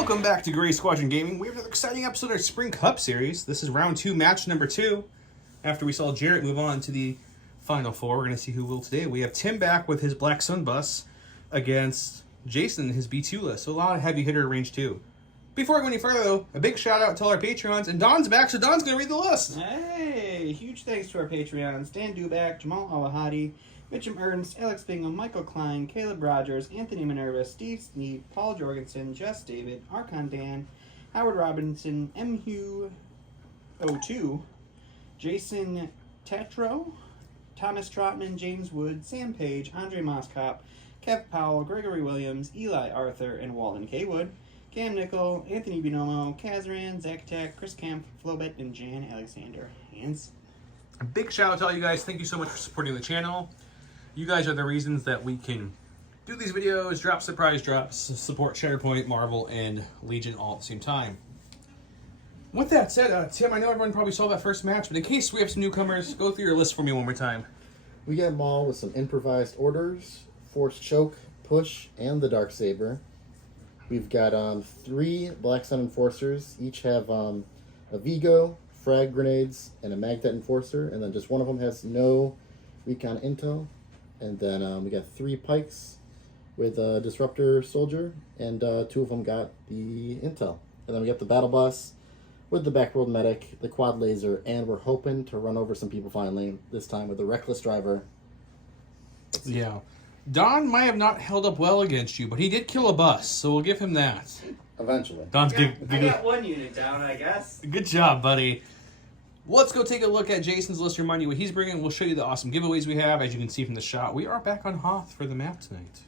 Welcome back to Gray Squadron Gaming. We have another exciting episode of our Spring Cup series. This is round 2, match number 2. After we saw Jarrett move on to the final 4, we're going to see who will today. We have Tim back with his Black Sun bus against Jason and his B2 list. So a lot of heavy hitter range 2. Before I go any further, though, a big shout out to all our Patreons. And Don's back, so Don's going to read the list. Hey, huge thanks to our Patreons: Dan Duback, Jamal Awahadi, Mitchum Ernst, Alex Bingham, Michael Klein, Caleb Rogers, Anthony Minerva, Steve Sneed, Paul Jorgensen, Jess David, Archon Dan, Howard Robinson, M. Hugh 02, Jason Tetro, Thomas Trotman, James Wood, Sam Page, Andre Moskop, Kev Powell, Gregory Williams, Eli Arthur, and Walden K. Wood, Cam Nickel, Anthony Binomo, Kazran, Zach Tech, Chris Camp, Flobet, and Jan Alexander. Hands. A big shout out to all you guys. Thank you so much for supporting the channel. You guys are the reasons that we can do these videos, drop surprise drops, support Shatterpoint, Marvel, and Legion all at the same time. With that said, Tim, I know everyone probably saw that first match, but in case we have some newcomers, go through your list for me one more time. We got Maul with some improvised orders, Force Choke, Push, and the Darksaber. We've got 3 Black Sun Enforcers. Each have a Vigo, frag grenades, and a Magnet Enforcer, and then just one of them has no recon intel. And then we got 3 Pikes with a Disruptor Soldier, and 2 of them got the intel. And then we got the Battle Bus with the Backworld Medic, the Quad Laser, and we're hoping to run over some people finally, this time with the Reckless Driver. Yeah. Don might have not held up well against you, but he did kill a bus, so we'll give him that. Eventually. Don's I got one unit down, I guess. Good job, buddy. Let's go take a look at Jason's list, remind you what he's bringing. We'll show you the awesome giveaways we have. As you can see from the shot, we are back on Hoth for the map tonight.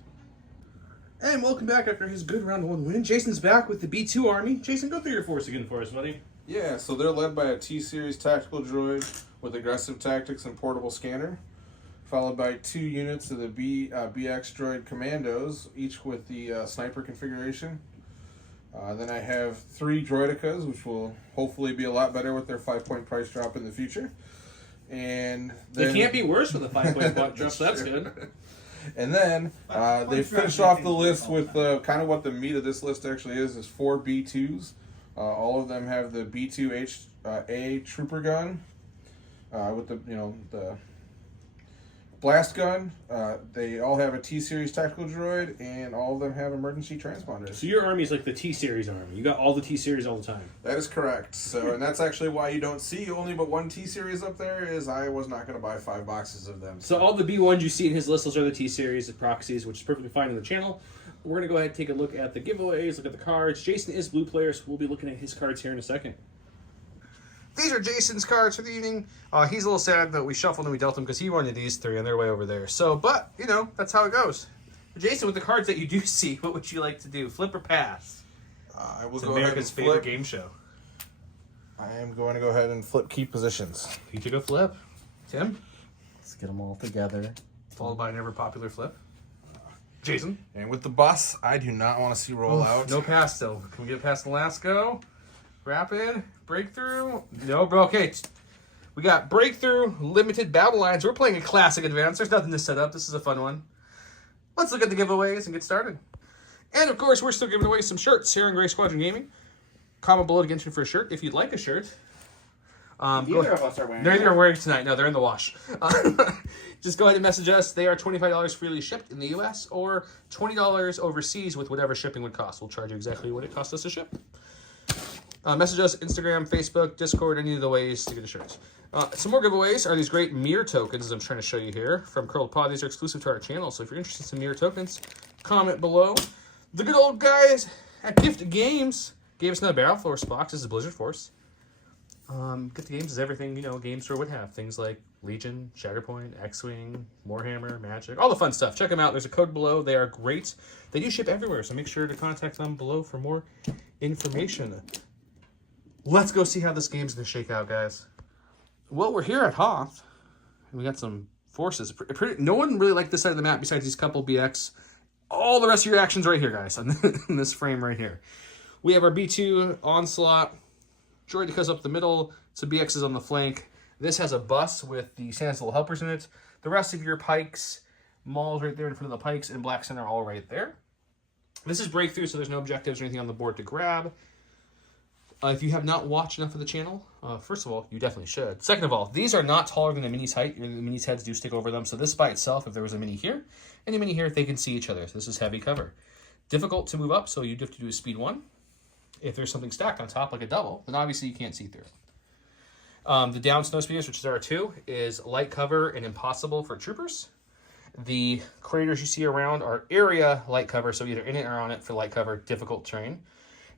And welcome back after his good round 1 win. Jason's back with the B2 army. Jason, go through your force again for us, buddy. Yeah, so they're led by a T-Series tactical droid with aggressive tactics and portable scanner, followed by 2 units of the BX droid commandos, each with the sniper configuration. Then I have 3 droidicas, which will hopefully be a lot better with their 5-point price drop in the future. And then, it can't be worse with a 5-point drop, so that's good. And then they finish off the list with kind of what the meat of this list actually is 4 B2s. All of them have the B2A trooper gun with the blast gun. They all have a T-Series tactical droid, and all of them have emergency transponders. So your army is like the T-Series army. You got all the T-Series all the time. That is correct. So, and that's actually why you don't see only but 1 T-Series up there, is I was not going to buy 5 boxes of them. So all the B1s you see in his list, those are the T-Series, the proxies, which is perfectly fine on the channel. We're going to go ahead and take a look at the giveaways, look at the cards. Jason is blue player, so we'll be looking at his cards here in a second. These are Jason's cards for the evening. He's a little sad that we shuffled and we dealt him because he wanted these 3 and they're way over there. So, but, you know, that's how it goes. Jason, with the cards that you do see, what would you like to do? Flip or pass? I will It's go America's ahead and favorite flip. game show. I am going to go ahead and flip key positions. You took a flip. Tim? Let's get them all together. Followed by an ever popular flip. Jason? And with the bus, I do not want to see roll out. No pass still. Can we get past the last go? Rapid, breakthrough. No, bro. Okay. We got breakthrough, limited battle lines. We're playing a classic advance. There's nothing to set up. This is a fun one. Let's look at the giveaways and get started. And of course, we're still giving away some shirts here in Gray Squadron Gaming. Comment below to get you for a shirt if you'd like a shirt. Neither of us are wearing Neither are wearing tonight. No, they're in the wash. Just go ahead and message us. They are $25 freely shipped in the U.S. or $20 overseas with whatever shipping would cost. We'll charge you exactly what it costs us to ship. Message us Instagram, Facebook, Discord, any of the ways to get the shirts. Some more giveaways are these great mirror tokens, as I'm trying to show you here, from Curled Pod. These are exclusive to our channel, so if you're interested in some mirror tokens, comment below. The good old guys at Gift Games gave us another Barrel Force box. This is Blizzard Force. Gift Games is everything, you know, Game Store would have. Things like Legion, Shatterpoint, X-Wing, Warhammer, Magic, all the fun stuff. Check them out. There's a code below. They are great. They do ship everywhere, so make sure to contact them below for more information. Let's go see how this game's going to shake out, guys. Well, we're here at Hoth. We got some forces. No one really liked this side of the map besides these couple BX. All the rest of your actions right here, guys, in this frame right here. We have our B2 Onslaught. Droidicas up the middle. Some BXs on the flank. This has a bus with the Santa's Little Helpers in it. The rest of your Pikes, Maul's right there in front of the Pikes, and Black Center all right there. This is breakthrough, so there's no objectives or anything on the board to grab. If you have not watched enough of the channel, first of all, you definitely should. Second of all, these are not taller than the mini's height. The mini's heads do stick over them. So this by itself, if there was a mini here and a mini here, they can see each other. So this is heavy cover. Difficult to move up, so you'd have to do a speed 1. If there's something stacked on top, like a double, then obviously you can't see through it. The down snow speeders, which is R2, is light cover and impossible for troopers. The craters you see around are area light cover, so either in it or on it for light cover, difficult terrain.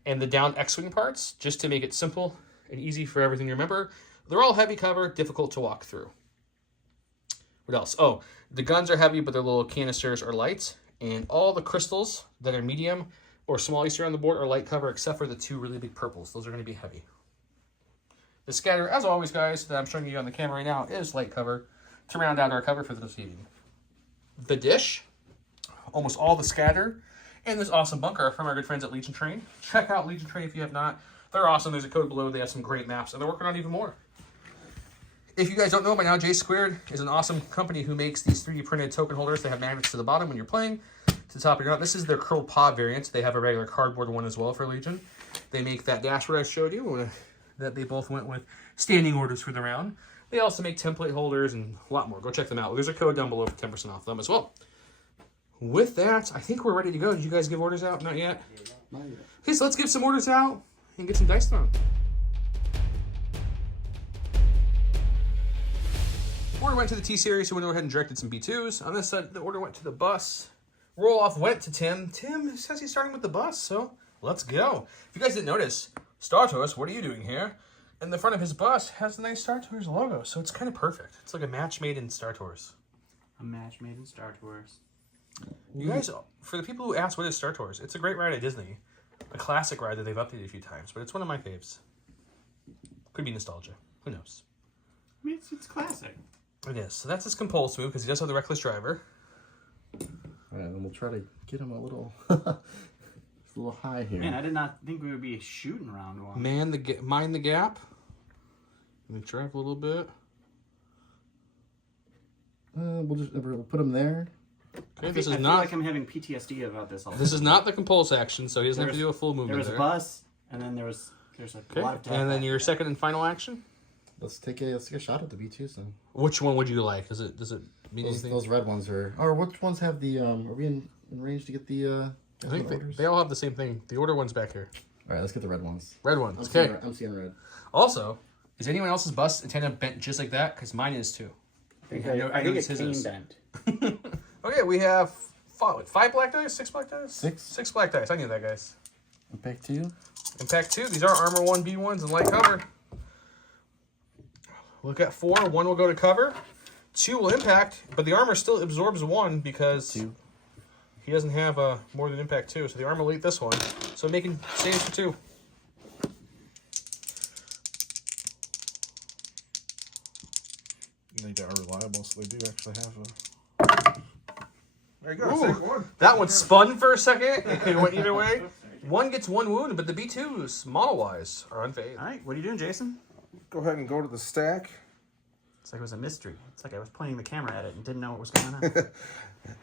And the down X-Wing parts, just to make it simple and easy for everything to remember, they're all heavy cover, difficult to walk through. What else? Oh, the guns are heavy, but their little canisters are light. And all the crystals that are medium or small you see on the board are light cover, except for the 2 really big purples. Those are going to be heavy. The scatter, as always, guys, that I'm showing you on the camera right now, is light cover to round out our cover for this evening. The dish, almost all the scatter, and this awesome bunker from our good friends at Legion Train. Check out Legion Train if you have not. They're awesome. There's a code below. They have some great maps, and they're working on even more. If you guys don't know by now, J Squared is an awesome company who makes these 3D printed token holders. They have magnets to the bottom when you're playing, to the top of your mount. This is their curled pod variant. They have a regular cardboard one as well for Legion. They make that dashboard I showed you, that they both went with standing orders for the round. They also make template holders and a lot more. Go check them out. There's a code down below for 10% off them as well. With that, I think we're ready to go. Did you guys give orders out? Not yet? Not yet. Okay, so let's give some orders out and get some dice thrown. Order went to the T-Series, who went ahead and directed some B2s. On this side, the order went to the bus. Roll-off went to Tim. Tim says he's starting with the bus, so let's go. If you guys didn't notice, Star Tours, what are you doing here? And the front of his bus has the nice Star Tours logo, so it's kind of perfect. It's like a match made in Star Tours. A match made in Star Tours. You guys, for the people who ask what is Star Tours, it's a great ride at Disney. A classic ride that they've updated a few times, but it's one of my faves. Could be nostalgia. Who knows? I mean, it's classic. It is. So that's his compulse move, because he does have the reckless driver. All right, then we'll try to get him a little, it's a little high here. Man, I did not think we would be shooting round one. Mind the gap. Let me drive a little bit. We'll put him there. Okay, I this is feel not. like I'm having PTSD about this. This is not the compulse action, so he doesn't have to do a full movement. There was a bus, and then there's a lot of death. And then your second and final action. Let's take a shot at the B2s then. Which one would you like? Does it mean anything? Those red ones are. Or which ones have the? Are we in range to get the? I think they all have the same thing. The order one's back here. All right, let's get the red ones. Red ones. I'm seeing red. Also, is anyone else's bus antenna bent just like that? Because mine is too. I think it's cane bent. Okay, we have 5 black dice, 6 black dice? 6. 6 black dice. I knew that, guys. Impact 2. Impact 2. These are armor 1B1s and light cover. Look at 4. 1 will go to cover. 2 will impact, but the armor still absorbs 1 because 2. he doesn't have more than impact 2. So the armor will eat this one. So making saves for 2. They are reliable, so they do actually have a... There you go. Ooh, Save one. that one spun for a second. It went either way. 1 gets 1 wound, but the B2s, model-wise, are unfazed. All right, what are you doing, Jason? Go ahead and go to the stack. It's like it was a mystery. It's like I was pointing the camera at it and didn't know what was going on.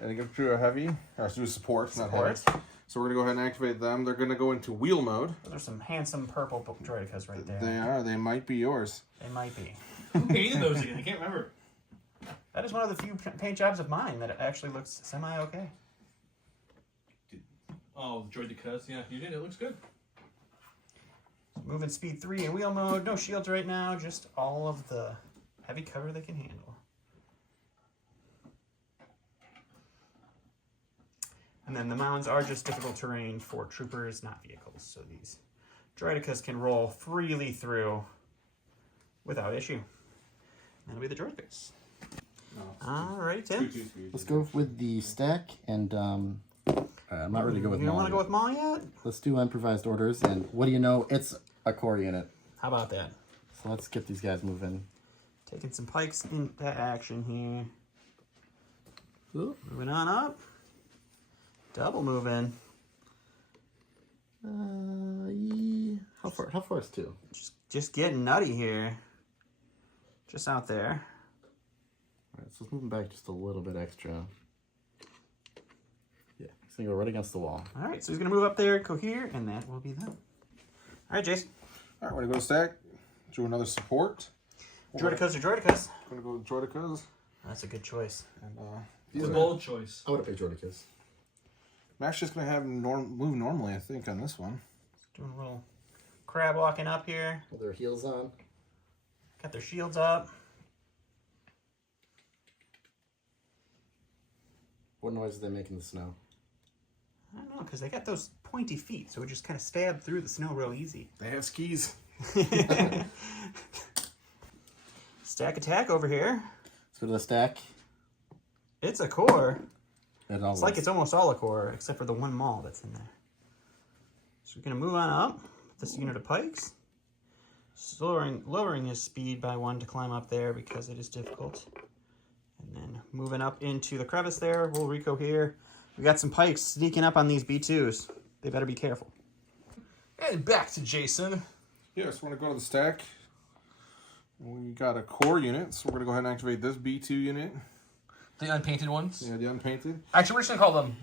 And go through a heavy, or do support, not heavy. So we're going to go ahead and activate them. They're going to go into wheel mode. There's some handsome purple droidicas right there. They are. They might be yours. They might be. Who painted those again? I can't remember. That is one of the few paint jobs of mine that actually looks semi-okay. Oh, droid because yeah, you did. It looks good. Moving speed 3 in wheel mode. No shields right now. Just all of the heavy cover they can handle. And then the mounds are just difficult terrain for troopers, not vehicles. So these droidicas can roll freely through without issue. That'll be the droidicas. Alright, Tim. Let's go with the stack, and I'm not ready to go with You don't Maul want to go with Maul yet? Let's do improvised orders, and what do you know? It's a core unit. How about that? So let's get these guys moving. Taking some pikes into action here. Ooh. Moving on up. Double moving. How far is 2? Just getting nutty here. Just out there. Alright, so let's move them back just a little bit extra. Yeah, He's gonna go right against the wall. All right, so he's gonna move up there, go here, and that will be that. All right, Jason. All right, we're gonna go stack. Do another support. Droidicas or Droidicas? I'm gonna go with Droidicas. That's a good choice. And It's a bold choice. I would have picked Droidicas. Max just gonna have him move normally, I think, on this one. Doing a little crab walking up here. With their heels on. Got their shields up. What noise do they make in the snow? I don't know, because they got those pointy feet, so it just kind of stab through the snow real easy. They have skis. Stack attack over here. Let's go to the stack. It's a core. It's It's almost all a core, except for the one Maul that's in there. So we're going to move on up with this unit of pikes. Lowering his speed by 1 to climb up there because it is difficult. And then moving up into the crevice there. We'll Rico here. We got some pikes sneaking up on these B2s. They better be careful. And back to Jason. Yes, we're gonna go to the stack. We got a core unit, so we're gonna go ahead and activate this B2 unit. The unpainted ones. Yeah, the unpainted. Actually, we're just gonna call them,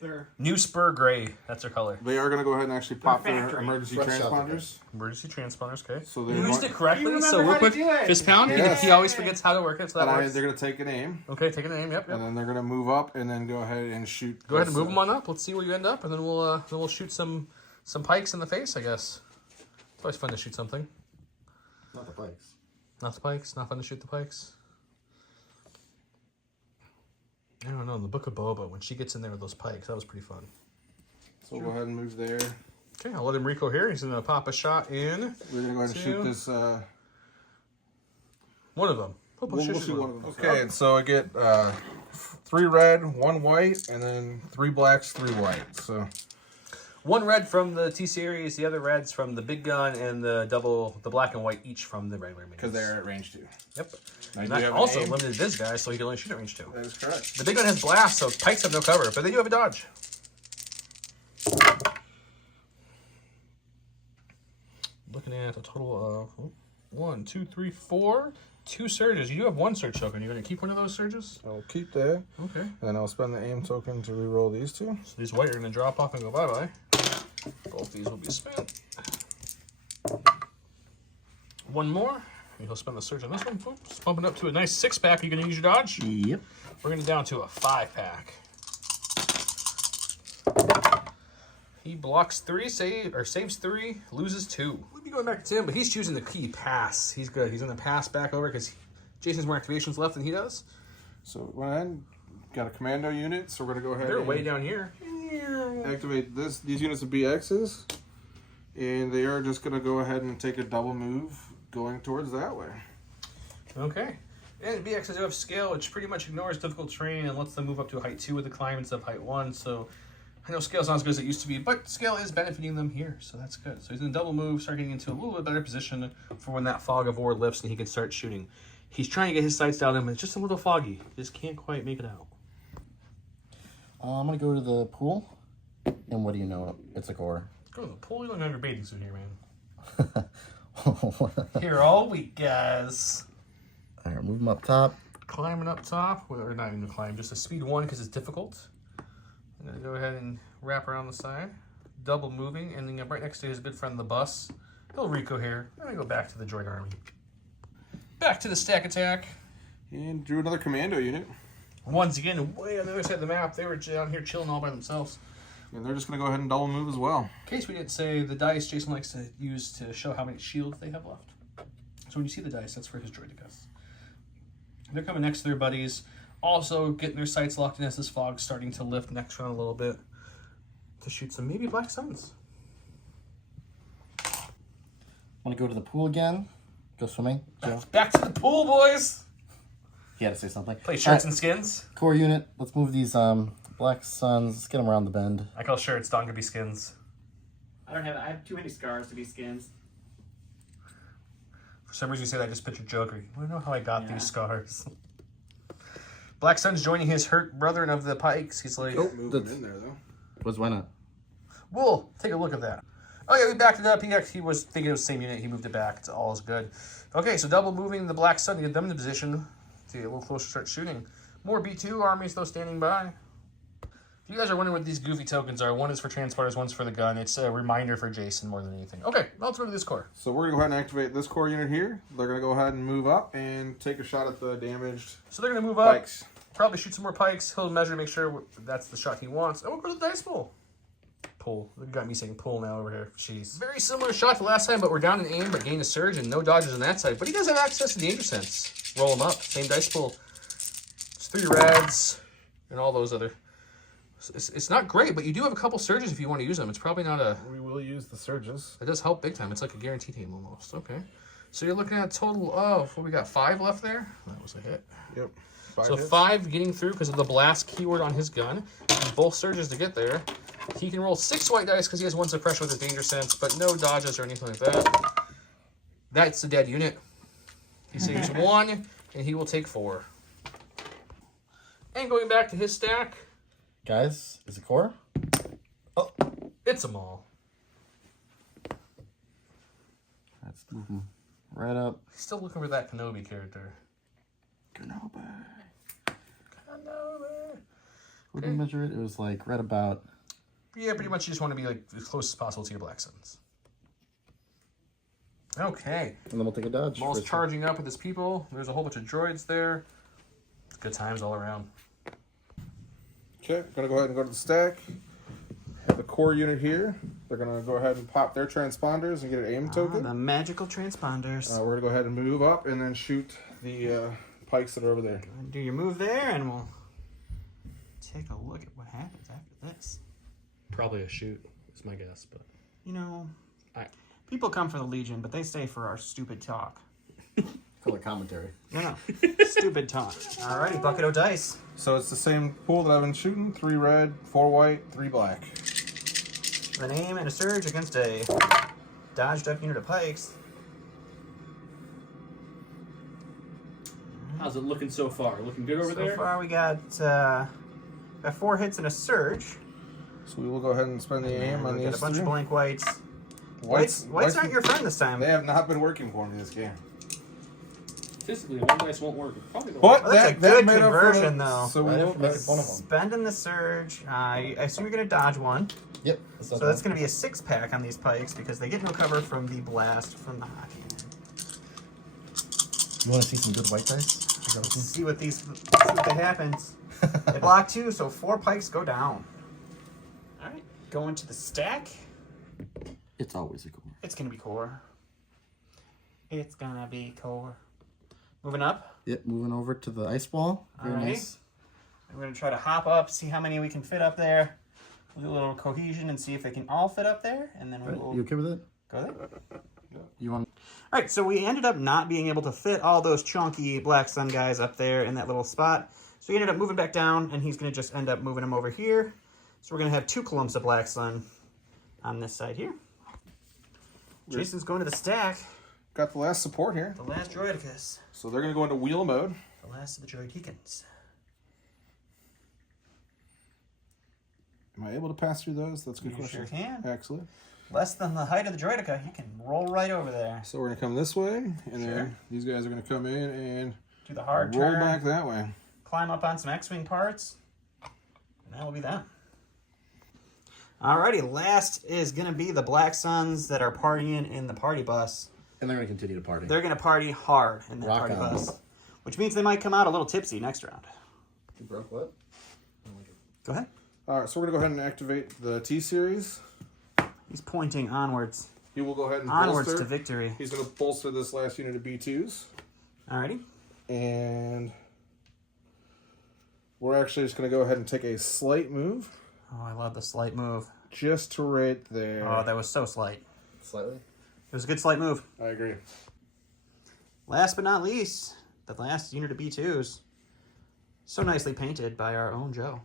They're New Spur Gray. That's their color. They are gonna go ahead and actually pop their factory. emergency Fresh out the transponders. Emergency transponders, okay. So You they're used going, it correctly, You so remember real how to quick, do it. fist pound. Yes. He always forgets how to work it, so that and works. they're gonna take an aim, Okay, take a name, yep. and then they're gonna move up, and then go ahead and shoot. Go ahead and move them on up. Let's see where you end up, and then we'll shoot some pikes in the face, I guess. It's always fun to shoot something. Not the pikes. Not the pikes. Not fun to shoot the pikes. I don't know. In the Book of Boba, when she gets in there with those pikes, that was pretty fun. So we'll go ahead and move there. Okay, I'll let him Rico here. He's gonna pop a shot in. We're gonna go ahead and shoot this. One of them. We'll shoot one of them. Okay, so I get 3 red, 1 white, and then 3 blacks, 3 white. So One red from the T series, the other reds from the big gun, and the black and white each from the regular minions. because they're at range 2. Yep. Now, And do you that have an also aim? limited this guy, so he can only shoot at range 2. That is correct. The big gun has blast, so pikes have no cover, but they do have a dodge. Looking at a total of 1, 2, 3, 4, 2 surges. You do have 1 surge token. You're going to keep one of those surges? I'll keep that, Okay. and then I'll spend the aim token to reroll these 2. So these white are going to drop off and go bye-bye. Both these will be spent. 1 more. You'll spend the surge on this one. Oops. Bumping up to a nice 6-pack. Are you going to use your dodge? Yep. We're going to down to a 5-pack. He blocks 3, saves 3, loses 2. We'll be going back to Tim, but he's choosing the key pass. He's good. He's going to pass back over because Jason's more activations left than he does. So when got a commando unit, so we're gonna go ahead. They're and way down here. activate these units of BXs, and they are just gonna go ahead and take a double move going towards that way. Okay. And BXs do have scale, which pretty much ignores difficult terrain and lets them move up to a height 2 with the climb instead of height 1. So I know scale's not as good as it used to be, but scale is benefiting them here, so that's good. So he's in a double move, start getting into a little bit better position for when that fog of war lifts and he can start shooting. He's trying to get his sights down him, but it's just a little foggy. Just can't quite make it out. I'm gonna go to the pool, and what do you know? It's a core. Go to the pool. You don't have your bathing suit here, man. Here all week, guys. All right, move them up top. Climbing up top, or not even a climb, just a speed 1 because it's difficult. I'm gonna go ahead and wrap around the side, double moving, and then right next to his good friend the bus. Little Rico here. I'm gonna go back to the droid army. Back to the stack attack. And drew another commando unit. Once again, way on the other side of the map, they were down here chilling all by themselves. And they're just gonna go ahead and double move as well. In case we didn't say, the dice Jason likes to use to show how many shields they have left. So when you see the dice, that's for his droidicus. They're coming next to their buddies, also getting their sights locked in as this fog's starting to lift next round a little bit to shoot some maybe black suns. Want to go to the pool again? Go swimming, Joe? Back to the pool, boys! You had to say something. Play shirts and skins. Core unit. Let's move these black suns. Let's get them around the bend. I call shirts, Don could be skins. I have too many scars to be skins. For some reason you say that, I just pictured Joker. You want to know how I got these scars? Black Sun's joining his hurt brethren of the Pikes. He's like, Nope, move them in there though. Why not? we'll take a look at that. Oh yeah, we backed it up. He was thinking it was the same unit. He moved it back. It's all is good. Okay, so double moving the Black Sun to get them in position to get a little closer, start shooting. More B2 armies though standing by. If you guys are wondering what these goofy tokens are, one is for transporters, one's for the gun. It's a reminder for Jason more than anything. Okay, let's go to this core. So we're going to go ahead and activate this core unit here. They're going to go ahead and move up and take a shot at the damaged So they're going to move up, pikes. probably shoot some more pikes. He'll measure, make sure that's the shot he wants. And we'll go to the dice pool. Pull. You got me saying pull now over here. Jeez. Very similar shot to last time, but we're down in aim, but gain a surge and no dodges on that side. But he does have access to danger sense. Roll him up. Same dice pool. It's 3 reds and all those other. It's not great, but you do have a couple surges if you want to use them. It's probably not a... We will use the surges. It does help big time. It's like a guaranteed aim almost. Okay. So you're looking at a total of, what we got, 5 left there? That was a hit. Yep. So 5 getting through because of the blast keyword on his gun. And both surges to get there. He can roll 6 white dice because he has 1 suppression with his danger sense, but no dodges or anything like that. That's a dead unit. He saves 1, and he will take 4. And going back to his stack, Guys, is it core? oh, it's a Maul. Let's move him right up. Still looking for that Kenobi character. Kenobi. Kenobi. What did we measure it? It was like right about... Yeah, pretty much you just want to be like as close as possible to your Black Suns. Okay. And then we'll take a dodge. Maul's for sure. charging up with his people. There's a whole bunch of droids there. Good times all around. Okay, going to go ahead and go to the stack. Have a core unit here. They're going to go ahead and pop their transponders and get an aim token. The magical transponders. We're going to go ahead and move up and then shoot the pikes that are over there. Do your move there, and we'll take a look at what happens after this. Probably a shoot, is my guess, but You know, I- people come for the Legion, but they stay for our stupid talk. Color commentary. No. Stupid talk. Alrighty, bucket of dice. So it's the same pool that I've been shooting. 3 red, 4 white, 3 black. An aim and a surge against a dodged up unit of pikes. how's it looking so far? Looking good over there? So far we got 4 hits and a surge. So we will go ahead and spend the aim on we got these a bunch 3. of blank whites. Whites Whites aren't your friend this time. They have not been working for me this game. Physically, one dice won't work. It probably don't But Well, that's a good made up for conversion, it. though. So we Right will after making fun of them. Spending the surge. I assume you're going to dodge 1. Yep. So that's going to be a 6-pack on these pikes because they get no cover from the blast from the hockey. You want to see some good white dice? See what happens. They block 2, so 4 pikes go down. Alright, going to the stack. It's always a core. It's going to be core. It's going to be core. Moving up. Yep, moving over to the ice wall. Very Alright. nice. We're going to try to hop up, see how many we can fit up there. We'll do a little cohesion and see if they can all fit up there, and then Right, we'll you okay with it? go there. You want? All right, so we ended up not being able to fit all those chunky Black Sun guys up there in that little spot. So we ended up moving back down, and he's going to just end up moving them over here. So we're going to have 2 clumps of Black Sun on this side here. Jason's going to the stack. got the last support here. The last Droidicus. So they're going to go into wheel mode. The last of the Droidicans. Am I able to pass through those? That's a good You question. sure can. Excellent. Less than the height of the Droidica, you can roll right over there. So we're going to come this way, and Sure. then these guys are going to come in and Do the hard roll turn. back that way. Climb up on some X-Wing parts. And that will be that. Alrighty, last is going to be the Black Suns that are partying in the party bus. And they're going to continue to party. They're going to party hard in that Rock party on. bus. Which means they might come out a little tipsy next round. You broke what? Go ahead. All right, so we're going to go ahead and activate the T-Series. He's pointing onwards. He will go ahead and Onwards bolster. to victory. He's going to bolster this last unit of B2s. Alrighty. And we're actually just going to go ahead and take a slight move. Oh, I love the slight move. Just to right there. Oh, that was so slight. Slightly. It was a good slight move. I agree. Last but not least, the last unit of B2s. So nicely painted by our own Joe.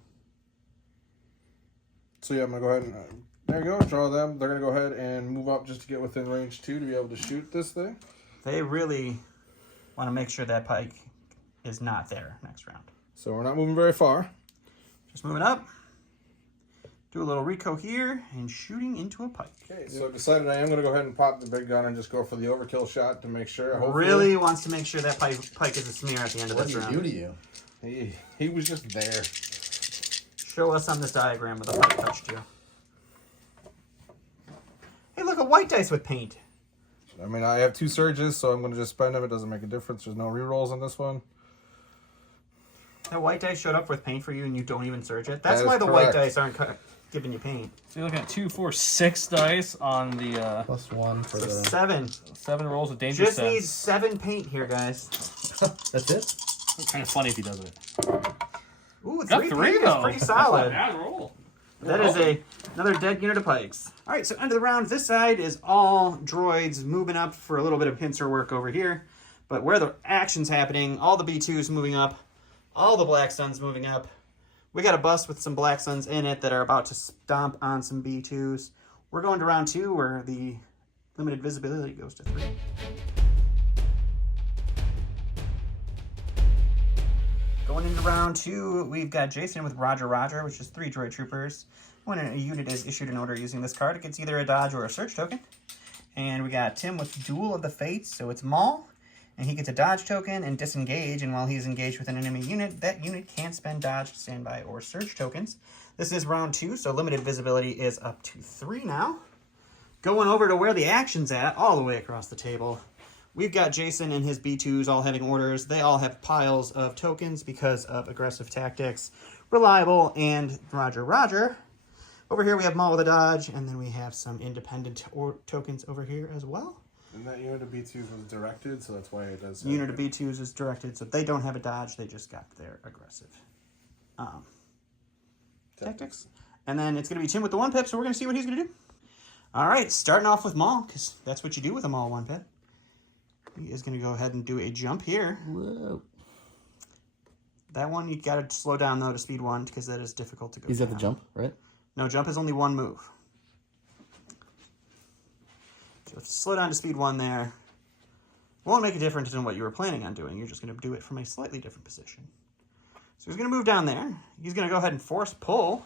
So yeah, I'm going to go ahead and... there you go. Draw them. They're going to go ahead and move up just to get within range 2 to be able to shoot this thing. They really want to make sure that pike is not there next round. So we're not moving very far. Just moving up. Do a little reco here and shooting into a pike. Okay, so decided I am going to go ahead and pop the big gun and just go for the overkill shot to make sure. Hopefully, Really wants to make sure that pike is a smear at the end of What this did he round. do to you? he was just there. Show us on this diagram with a white touched you. Hey, look, a white dice with paint. I mean, I have 2 surges, so I'm going to just spend them. It doesn't make a difference. There's no rerolls on this one. That white dice showed up with paint for you and you don't even surge it? That's That why is the white correct. dice aren't giving you paint. So you're looking at 2, 4, 6 dice on the +1 for the... 7. 7 rolls of danger Just sense. needs 7 paint here, guys. That's it? It's kind of funny if he does it. Ooh, Got 3 3 paint though. is pretty solid. Bad roll. That is another dead unit of pikes. All right, so end of the round. This side is all droids moving up for a little bit of pincer work over here. But where the action's happening, all the B2s moving up, all the Black Suns moving up. We got a bus with some Black Suns in it that are about to stomp on some B2s. We're going to round 2 where the limited visibility goes to 3. Going into round 2, we've got Jason with Roger Roger, which is 3 droid troopers. When a unit is issued an order using this card, it gets either a dodge or a search token. And we got Tim with Duel of the Fates, so it's Maul. And he gets a dodge token and disengage, and while he's engaged with an enemy unit, that unit can't spend dodge, standby, or search tokens. This is round 2, so limited visibility is up to 3 now. Going over to where the action's at, all the way across the table. We've got Jason and his B2s all having orders. They all have piles of tokens because of aggressive tactics, reliable, and Roger Roger. Over here we have Maul with a dodge, and then we have some independent tokens over here as well. And that unit of B2s was directed, so that's why it does. Unit of B2s is directed, so they don't have a dodge. They just got their aggressive tactics. And then it's going to be Tim with the 1 pip, so we're going to see what he's going to do. All right, starting off with Maul, because that's what you do with a Maul 1 pip. He is going to go ahead and do a jump here. Whoa. That one you got to slow down, though, to speed 1, because that is difficult to go He's down. at the jump, right? No, jump is only 1 move. So slow down to speed 1 there. Won't make a difference in what you were planning on doing. You're just going to do it from a slightly different position. So he's going to move down there. He's going to go ahead and force pull.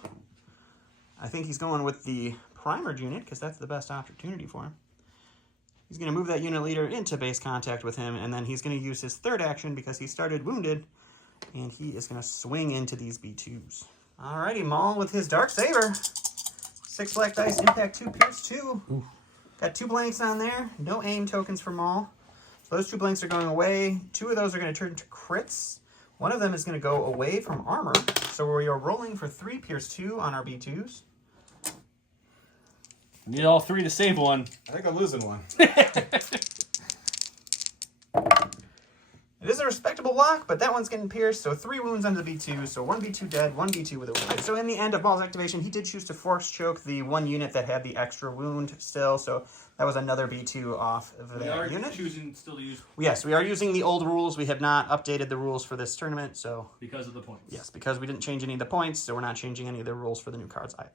I think he's going with the primered unit because that's the best opportunity for him. He's going to move that unit leader into base contact with him, and then he's going to use his 3rd action because he started wounded, and he is going to swing into these B2s. Alrighty, Maul with his Dark Saber. 6 black dice, impact 2, pierce 2. Ooh. Got 2 blanks on there. No aim tokens for Maul. So those 2 blanks are going away. 2 of those are going to turn to crits. 1 of them is going to go away from armor. So we are rolling for 3 pierce 2 on our B2s. Need all 3 to save 1. I think I'm losing one. It is a respectable block, but that one's getting pierced, so 3 wounds under the B2, so 1 B2 dead, 1 B2 with a wound. So in the end of Maul's activation, he did choose to force choke the 1 unit that had the extra wound still, so that was another B2 off of that unit. Choosing still to use Yes, we are using the old rules. We have not updated the rules for this tournament, so because of the points. yes, because we didn't change any of the points, so we're not changing any of the rules for the new cards either.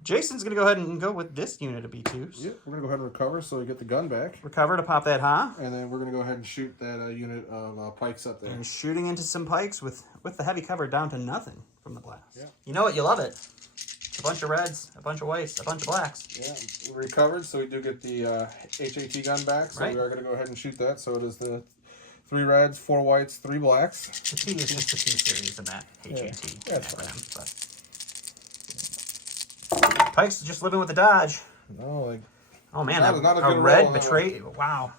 Jason's going to go ahead and go with this unit of B2s. Yep, we're going to go ahead and recover so we get the gun back. Recover to pop that Ha. And then we're going to go ahead and shoot that unit of pikes up there. And shooting into some pikes with the heavy cover down to nothing from the blast. Yeah. You know what? You love it. A bunch of reds, a bunch of whites, a bunch of blacks. Yeah, we recovered, so we do get the HAT gun back. So Right. we are going to go ahead and shoot that. So it is the 3 reds, 4 whites, 3 blacks. The T is just the T series of that HAT. Yeah, that's acronym, but. Pikes just living with the dodge. No, like Oh man, not a a good red roll, betray. Wow.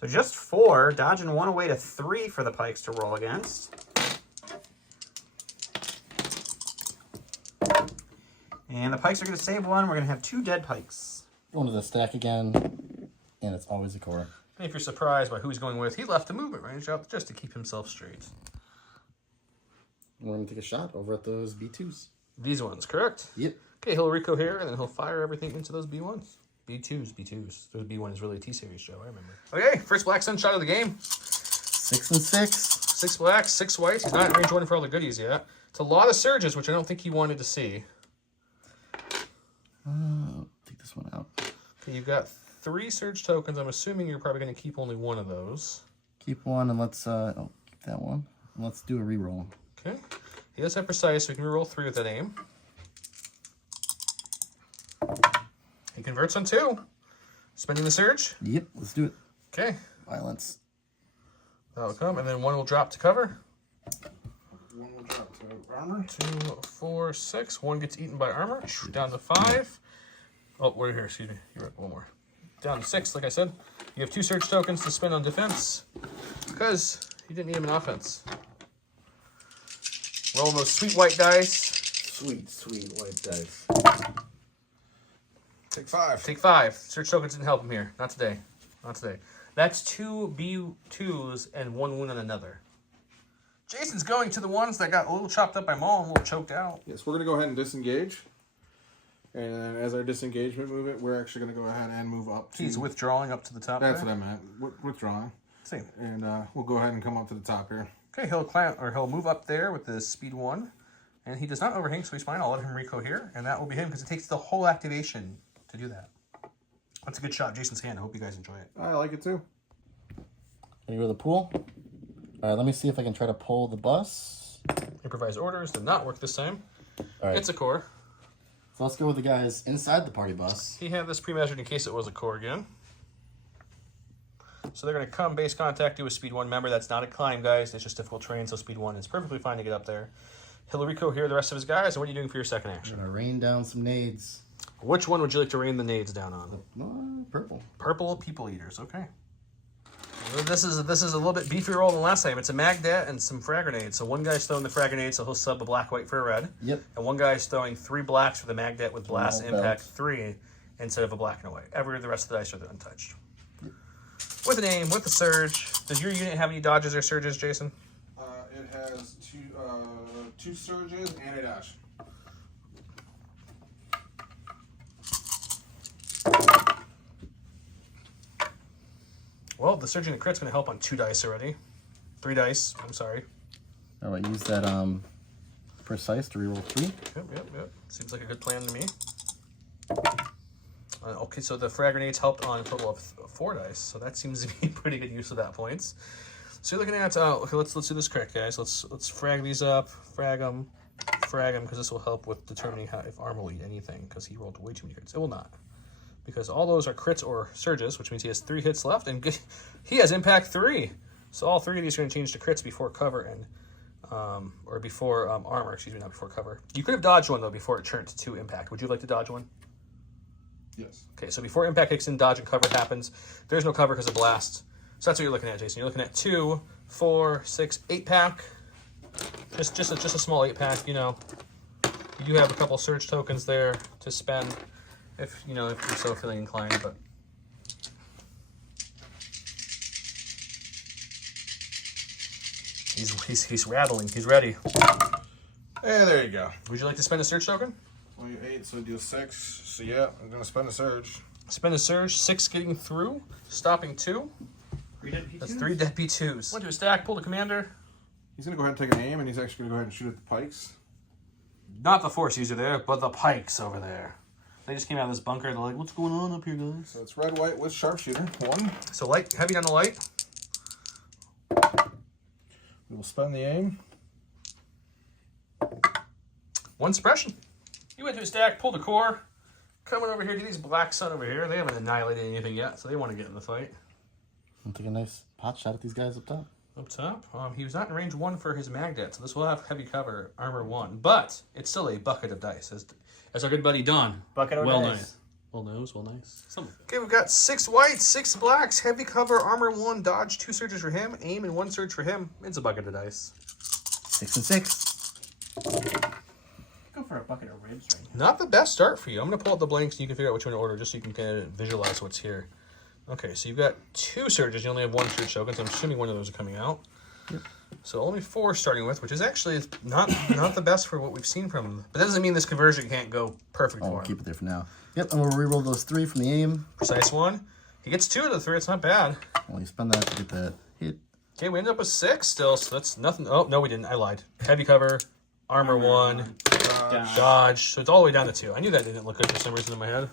So just 4, dodging 1 away to 3 for the pikes to roll against. And the pikes are going to save 1. We're going to have 2 dead pikes. Going to the stack again, and it's always a core. And if you're surprised by who he's going with, he left the movement range up just to keep himself straight. We're going to take a shot over at those B2s. These ones, correct? Yep. Okay, he'll Rico here, and then he'll fire everything into those B1s. B2s. Those B1 is really a T-Series, Joe, I remember. Okay, first Black Sun shot of the game. 6 and 6. 6 blacks, 6 whites. He's not in range 1 for all the goodies yet. It's a lot of surges, which I don't think he wanted to see. Take this one out. Okay, you've got 3 surge tokens. I'm assuming you're probably going to keep only 1 of those. Keep one, and let's keep that one. And let's do a reroll. Okay. He does have precise, so we can reroll 3 with that aim. He converts on 2. Spending the surge. Yep, let's do it. Okay. Violence. That'll come, and then 1 will drop to cover. one will drop to armor. 2, 4, 6. One gets eaten by armor. Down to 5. Oh, we're here. Excuse me. You're right. One more. Down to 6, like I said. You have 2 surge tokens to spend on defense because you didn't need them in offense. Rolling those sweet white dice. Sweet, sweet white dice. Take 5. Take 5. Surge tokens didn't help him here. Not today. Not today. That's 2 B2s and 1 wound on another. Jason's going to the ones that got a little chopped up by Maul and a little choked out. Yes, we're going to go ahead and disengage. And then as our disengagement movement, we're actually going to go ahead and move up. He's withdrawing up to the top. That's there. what I meant. Withdrawing. Same. And we'll go ahead and come up to the top here. Okay, he'll move up there with the speed 1. And he does not overhang, so he's fine. I'll let him recohere, and that will be him because it takes the whole activation to do that. That's a good shot, Jason's hand. I hope you guys enjoy it. I like it too. Ready with the pool? All right, let me see if I can try to pull the bus. Improvise orders did not work this time. All right. It's a core. So let's go with the guys inside the party bus. He had this pre-measured in case it was a core again. So they're going to come base contact, do a speed 1. Remember, that's not a climb, guys. It's just difficult terrain, so speed 1 is perfectly fine to get up there. He'll recohere the rest of his guys, and what are you doing for your second I'm action? gonna rain down some nades. Which one would you like to rain the nades down on? Purple. Purple people eaters, okay. Well, this is a little bit beefier roll than last time. It's a magdat and some frag grenades. So one guy's throwing the frag grenade, so he'll sub a black white for a red. Yep. And one guy's throwing 3 blacks for the magdat with blast Maul impact belts. 3 instead of a black and a white. The rest of the dice are untouched. Yep. With an aim, with the surge. Does your unit have any dodges or surges, Jason? It has 2 surges and a dash. Well, the surge and the crit's going to help on 2 dice already. 3 dice, I'm sorry. All right, use that precise to reroll 3. Yep. Seems like a good plan to me. Okay, so the frag grenades helped on a total of 4 dice, so that seems to be pretty good use of that points. So you're looking at okay, let's do this crit, guys. Let's frag these up, frag them, because this will help with determining if armor will eat anything. Because he rolled way too many crits. It will not, because all those are crits or surges, which means he has 3 hits left, and he has impact 3. So all 3 of these are going to change to crits before cover and or before armor. Excuse me, not before cover. You could have dodged one though before it turned to impact. Would you like to dodge one? Yes. Okay, so before impact kicks in, dodge and cover happens. There's no cover because of blast. So that's what you're looking at, Jason. You're looking at 2, 4, 6, 8-pack. Just a small 8-pack. You know, you do have a couple surge tokens there to spend if you're so feeling inclined. But he's rattling. He's ready. And there you go. Would you like to spend a surge token? Well, you 8, so do 6. So yeah, I'm gonna spend a surge. Spend a surge. 6 getting through, stopping 2. 3 dead P2s. That's 3 dead P2s. Went to a stack, pulled a commander. He's gonna go ahead and take an aim, and he's actually gonna go ahead and shoot at the pikes. Not the force user there, but the pikes over there. They just came out of this bunker. They're like, what's going on up here, guys? So it's red, white with sharpshooter. 1. So light, heavy on the light. We will spend the aim. 1 suppression. You went to a stack, pulled a core. Coming over here to these Black Sun over here. They haven't annihilated anything yet, so they want to get in the fight. I'll take a nice pot shot at these guys up top. Up top. He was not in range 1 for his magdat, so this will have heavy cover, armor 1. But it's still a bucket of dice, as our good buddy Don. Bucket of well dice. Nice. Well nice. Okay, we've got 6 whites, 6 blacks, heavy cover, armor 1, dodge, 2 surges for him, aim, and 1 surge for him. It's a bucket of dice. 6 and 6. Go for a bucket of ribs right now. Not the best start for you. I'm going to pull out the blanks and you can figure out which one to order just so you can kind of visualize what's here. Okay, so you've got 2 surges. You only have 1 surge token, so I'm assuming one of those are coming out. Yep. So only 4 starting with, which is actually not the best for what we've seen from him. But that doesn't mean this conversion can't go perfect I'll for him. keep it there for now. Yep, and we'll reroll those 3 from the aim. Precise 1. He gets 2 of the 3. It's not bad. Well, you spend that to get that hit. Okay, we end up with 6 still, so that's nothing. Oh, no, we didn't. I lied. Heavy cover, armor 1, dodge. So it's all the way down to 2. I knew that didn't look good for some reason in my head.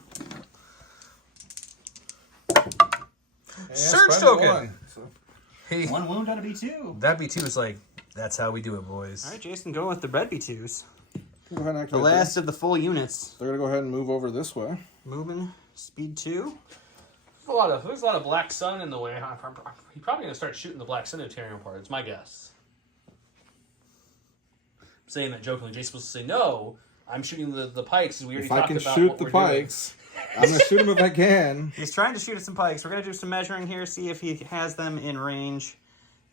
And Surge spend token. 1. So 1 wound out of B2. That B2 is like, that's how we do it, boys. All right, Jason, going with the red B2s. go ahead and The activate last of the full units. They're gonna go ahead and move over this way. Moving, speed 2. There's a lot of Black Sun in the way. He's probably going to start shooting the Black Sanitarium part. It's my guess. saying that jokingly. Jason's supposed to say, no, I'm shooting the pikes. We already If I talked can about shoot what the we're doing. pikes, I'm going to shoot them if I can. He's trying to shoot at some pikes. We're going to do some measuring here, see if he has them in range.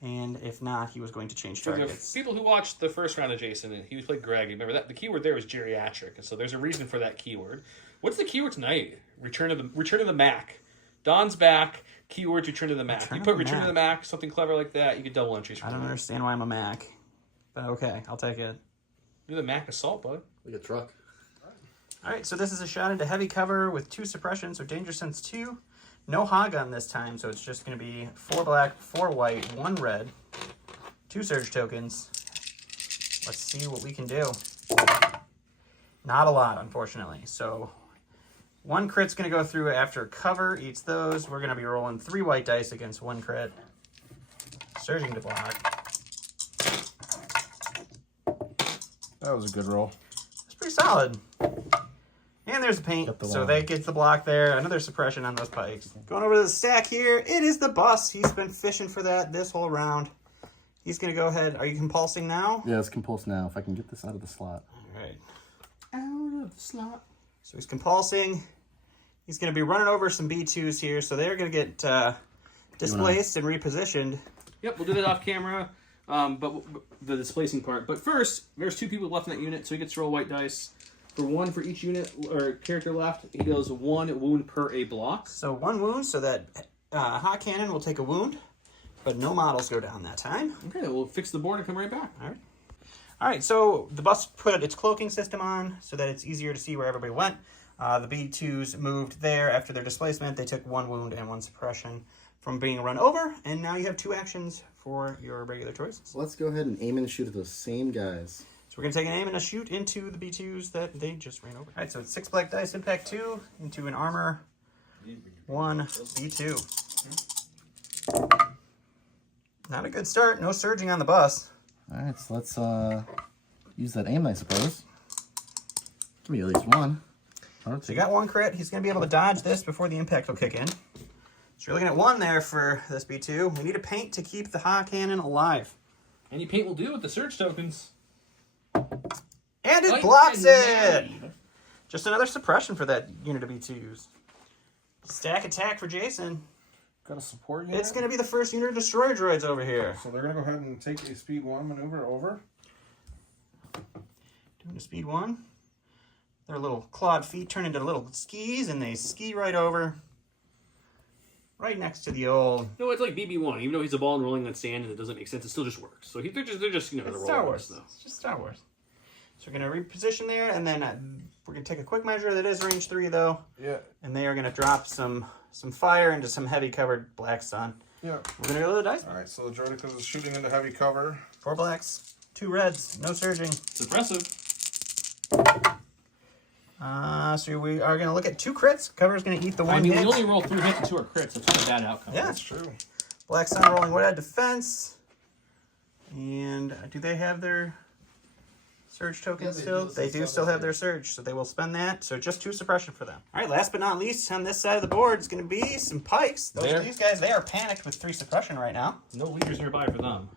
And if not, he was going to change For the targets. people who watched the first round of Jason, and he played Greg, remember that the keyword there was geriatric, and so there's a reason for that keyword. What's the keyword tonight? Return of the Mac. Don's back. Keyword Return to the Mac. You put Return to the Mac, something clever like that, you get double entries. I don't understand why I'm a Mac, but okay, I'll take it. You're the Mac assault, bud. Like a truck. All right, so this is a shot into heavy cover with 2 suppression, so danger sense 2. No hog on this time, so it's just going to be 4 black, 4 white, 1 red, 2 surge tokens. Let's see what we can do. Not a lot, unfortunately. So 1 crit's going to go through after cover, eats those. We're going to be rolling 3 white dice against 1 crit. Surging to block. That was a good roll. It's pretty solid. And there's a paint, so that gets the block there. Another suppression on those pikes. Going over to the stack here, it is the bus. He's been fishing for that this whole round. He's going to go ahead. Are you compulsing now? Yeah, it's compulse now. If I can get this out of the slot. All right. Out of the slot. So he's compulsing. He's going to be running over some B2s here, so they're going to get displaced and repositioned. Yep, we'll do that off camera, but the displacing part. But first, there's 2 people left in that unit, so he gets to roll white dice. For 1 for each unit or character left, he deals 1 wound per a block. So 1 wound, so that hot cannon will take a wound, but no models go down that time. Okay, then we'll fix the board and come right back. All right. All right, so the bus put its cloaking system on so that it's easier to see where everybody went. The B2s moved there after their displacement. They took 1 wound and 1 suppression from being run over, and now you have 2 actions for your regular choices. So let's go ahead and aim and shoot at those same guys. So we're going to take an aim and a shoot into the B2s that they just ran over. All right, so it's 6 black dice, impact 2, into an armor 1 B2. Not a good start. No surging on the bus. All right, so let's use that aim, I suppose. Give me at least 1. So you got 1 crit. He's going to be able to dodge this before the impact will kick in. So you're looking at 1 there for this B2. We need a paint to keep the hot cannon alive. Any paint will do with the surge tokens. And it blocks it! Just another suppression for that unit of B2s. Stack attack for Jason. Got a support unit. It's going to be the first unit of destroyer droids over here. So they're going to go ahead and take a speed 1 maneuver over. Doing a speed 1. Their little clawed feet turn into little skis, and they ski right over. Right next to the old... No, it's like BB-1. Even though he's a ball and rolling on sand and it doesn't make sense, it still just works. So they're just you know, It's the Star rolling Wars. stuff. It's just Star Wars. So we're going to reposition there, and then we're going to take a quick measure. That is range 3, though. Yeah. And they are going to drop some fire into some heavy-covered black sun. Yeah. We're going to go to the dice. All right, so the Droidicus is shooting into heavy cover. 4 blacks, 2 reds, no surging. It's impressive. So we are going to look at 2 crits. Cover's going to eat the 1 I mean, hit. we only roll 3 hits and 2 are crits. That's not a bad outcome. Yeah. That's true. Black Sun rolling Woodhead defense. And do they have their surge tokens still? They do still have their surge, so they will spend that. So just 2 suppression for them. All right, last but not least, on this side of the board is going to be some pikes. These guys, they are panicked with 3 suppression right now. No leaders nearby for them.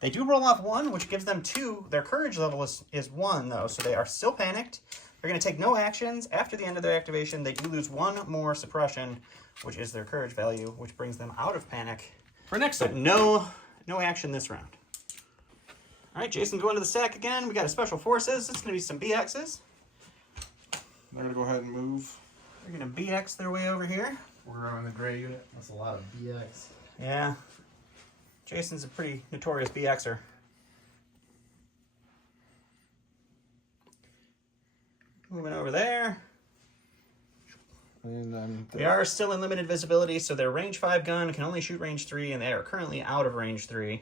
They do roll off 1, which gives them 2. Their courage level is 1, though, so they are still panicked. They're going to take no actions. After the end of their activation, they do lose 1 more suppression, which is their courage value, which brings them out of panic. For next But time. no action this round. All right, Jason, going to the stack again. We got a special forces. It's going to be some BXs. They're going to go ahead and move. They're going to BX their way over here. We're on the gray unit. That's a lot of BX. Yeah. Jason's a pretty notorious BXer. Moving over there. And then They are still in limited visibility, so their range 5 gun can only shoot range 3, and they are currently out of range 3.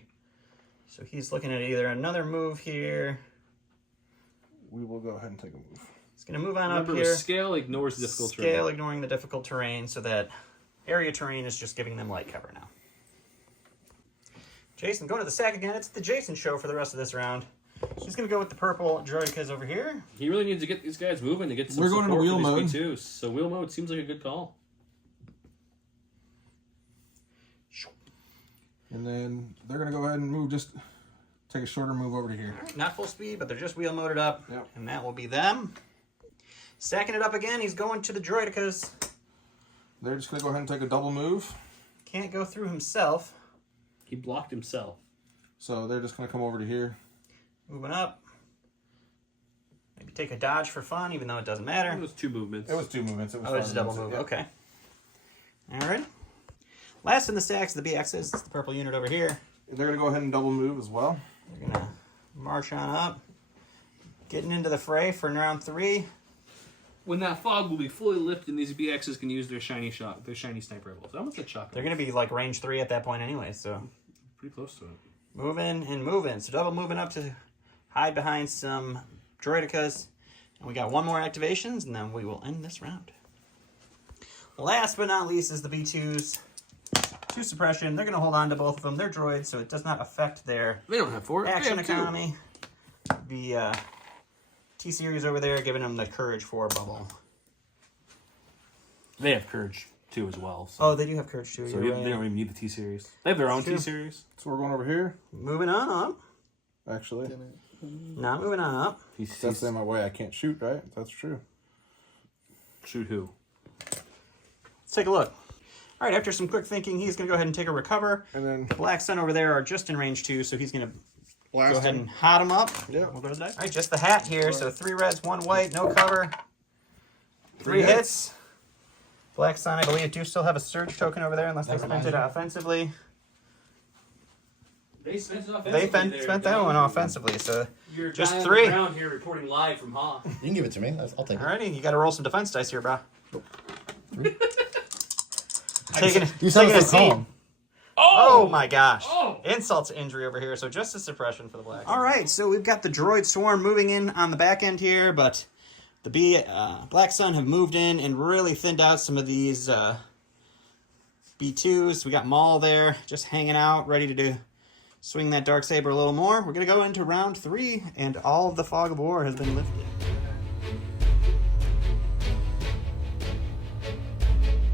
So he's looking at either another move here. we will go ahead and take a move. He's going to move on Remember, up with here. scale ignores the difficult Scale terrain. ignoring the difficult terrain, so that area terrain is just giving them light cover now. Jason, going to the stack again. It's the Jason show for the rest of this round. She's going to go with the purple droidicas over here. He really needs to get these guys moving to get some We're going support into wheel for these mode. B2s. So wheel mode seems like a good call. And then they're going to go ahead and move just take a shorter move over to here. Not full speed, but they're just wheel motored up. Yep. And that will be them. Stacking it up again, he's going to the droidicas. They're just going to go ahead and take a double move. Can't go through himself. He blocked himself. So they're just going to come over to here. Moving up. Maybe take a dodge for fun, even though it doesn't matter. It was 2 movements. It was 2 movements. It was Oh, it's a double movements. move. Yeah. Okay. All right. Last in the stacks, the BXs. It's the purple unit over here. They're going to go ahead and double move as well. They're going to march on up. Getting into the fray for round 3. When that fog will be fully lifted, and these BXs can use their shiny shot, their shiny sniper rifles. That was a shotgun. They're going to be like range 3 at that point anyway, so. Pretty close to it. Moving and moving. So double moving up to hide behind some droidicas. And we got 1 more activations, and then we will end this round. Last but not least is the B2s. 2 suppression. They're going to hold on to both of them. They're droids, so it does not affect their They don't have 4. action They have 2. economy. The T-Series over there giving them the Courage 4 bubble. They have Courage 2 as well. So, Oh, they do have Courage 2. so You're they right. don't even need the T-Series. They have their own True. T-Series. So we're going over here, Moving on up. actually. Not moving on up. That's in my way. I can't shoot, right? That's true. Shoot who? Let's take a look. All right, after some quick thinking, he's going to go ahead and take a recover. And then The Black Sun over there are just in range 2, so he's going to blast go ahead him. and hot him up. Yeah. We'll go to that. All right, just the hat here. So 3 reds, 1 white, no cover. 3 hits. Black Sun, I believe, do still have a surge token over there, unless they spent it offensively. They spent it They spent that one offensively, so You're just guy on 3. the ground here reporting live from Hoth. You can give it to me. I'll take it. Alrighty, you got to roll some defense dice here, bro. Taking You said a it's seat. calm. Oh my gosh. Oh. Insult to injury over here, so just a suppression for the Black. Alright, so we've got the droid swarm moving in on the back end here, but the Black Sun have moved in and really thinned out some of these B2s. We got Maul there, just hanging out, ready to swing that Darksaber a little more. We're going to go into round 3, and all of the fog of war has been lifted.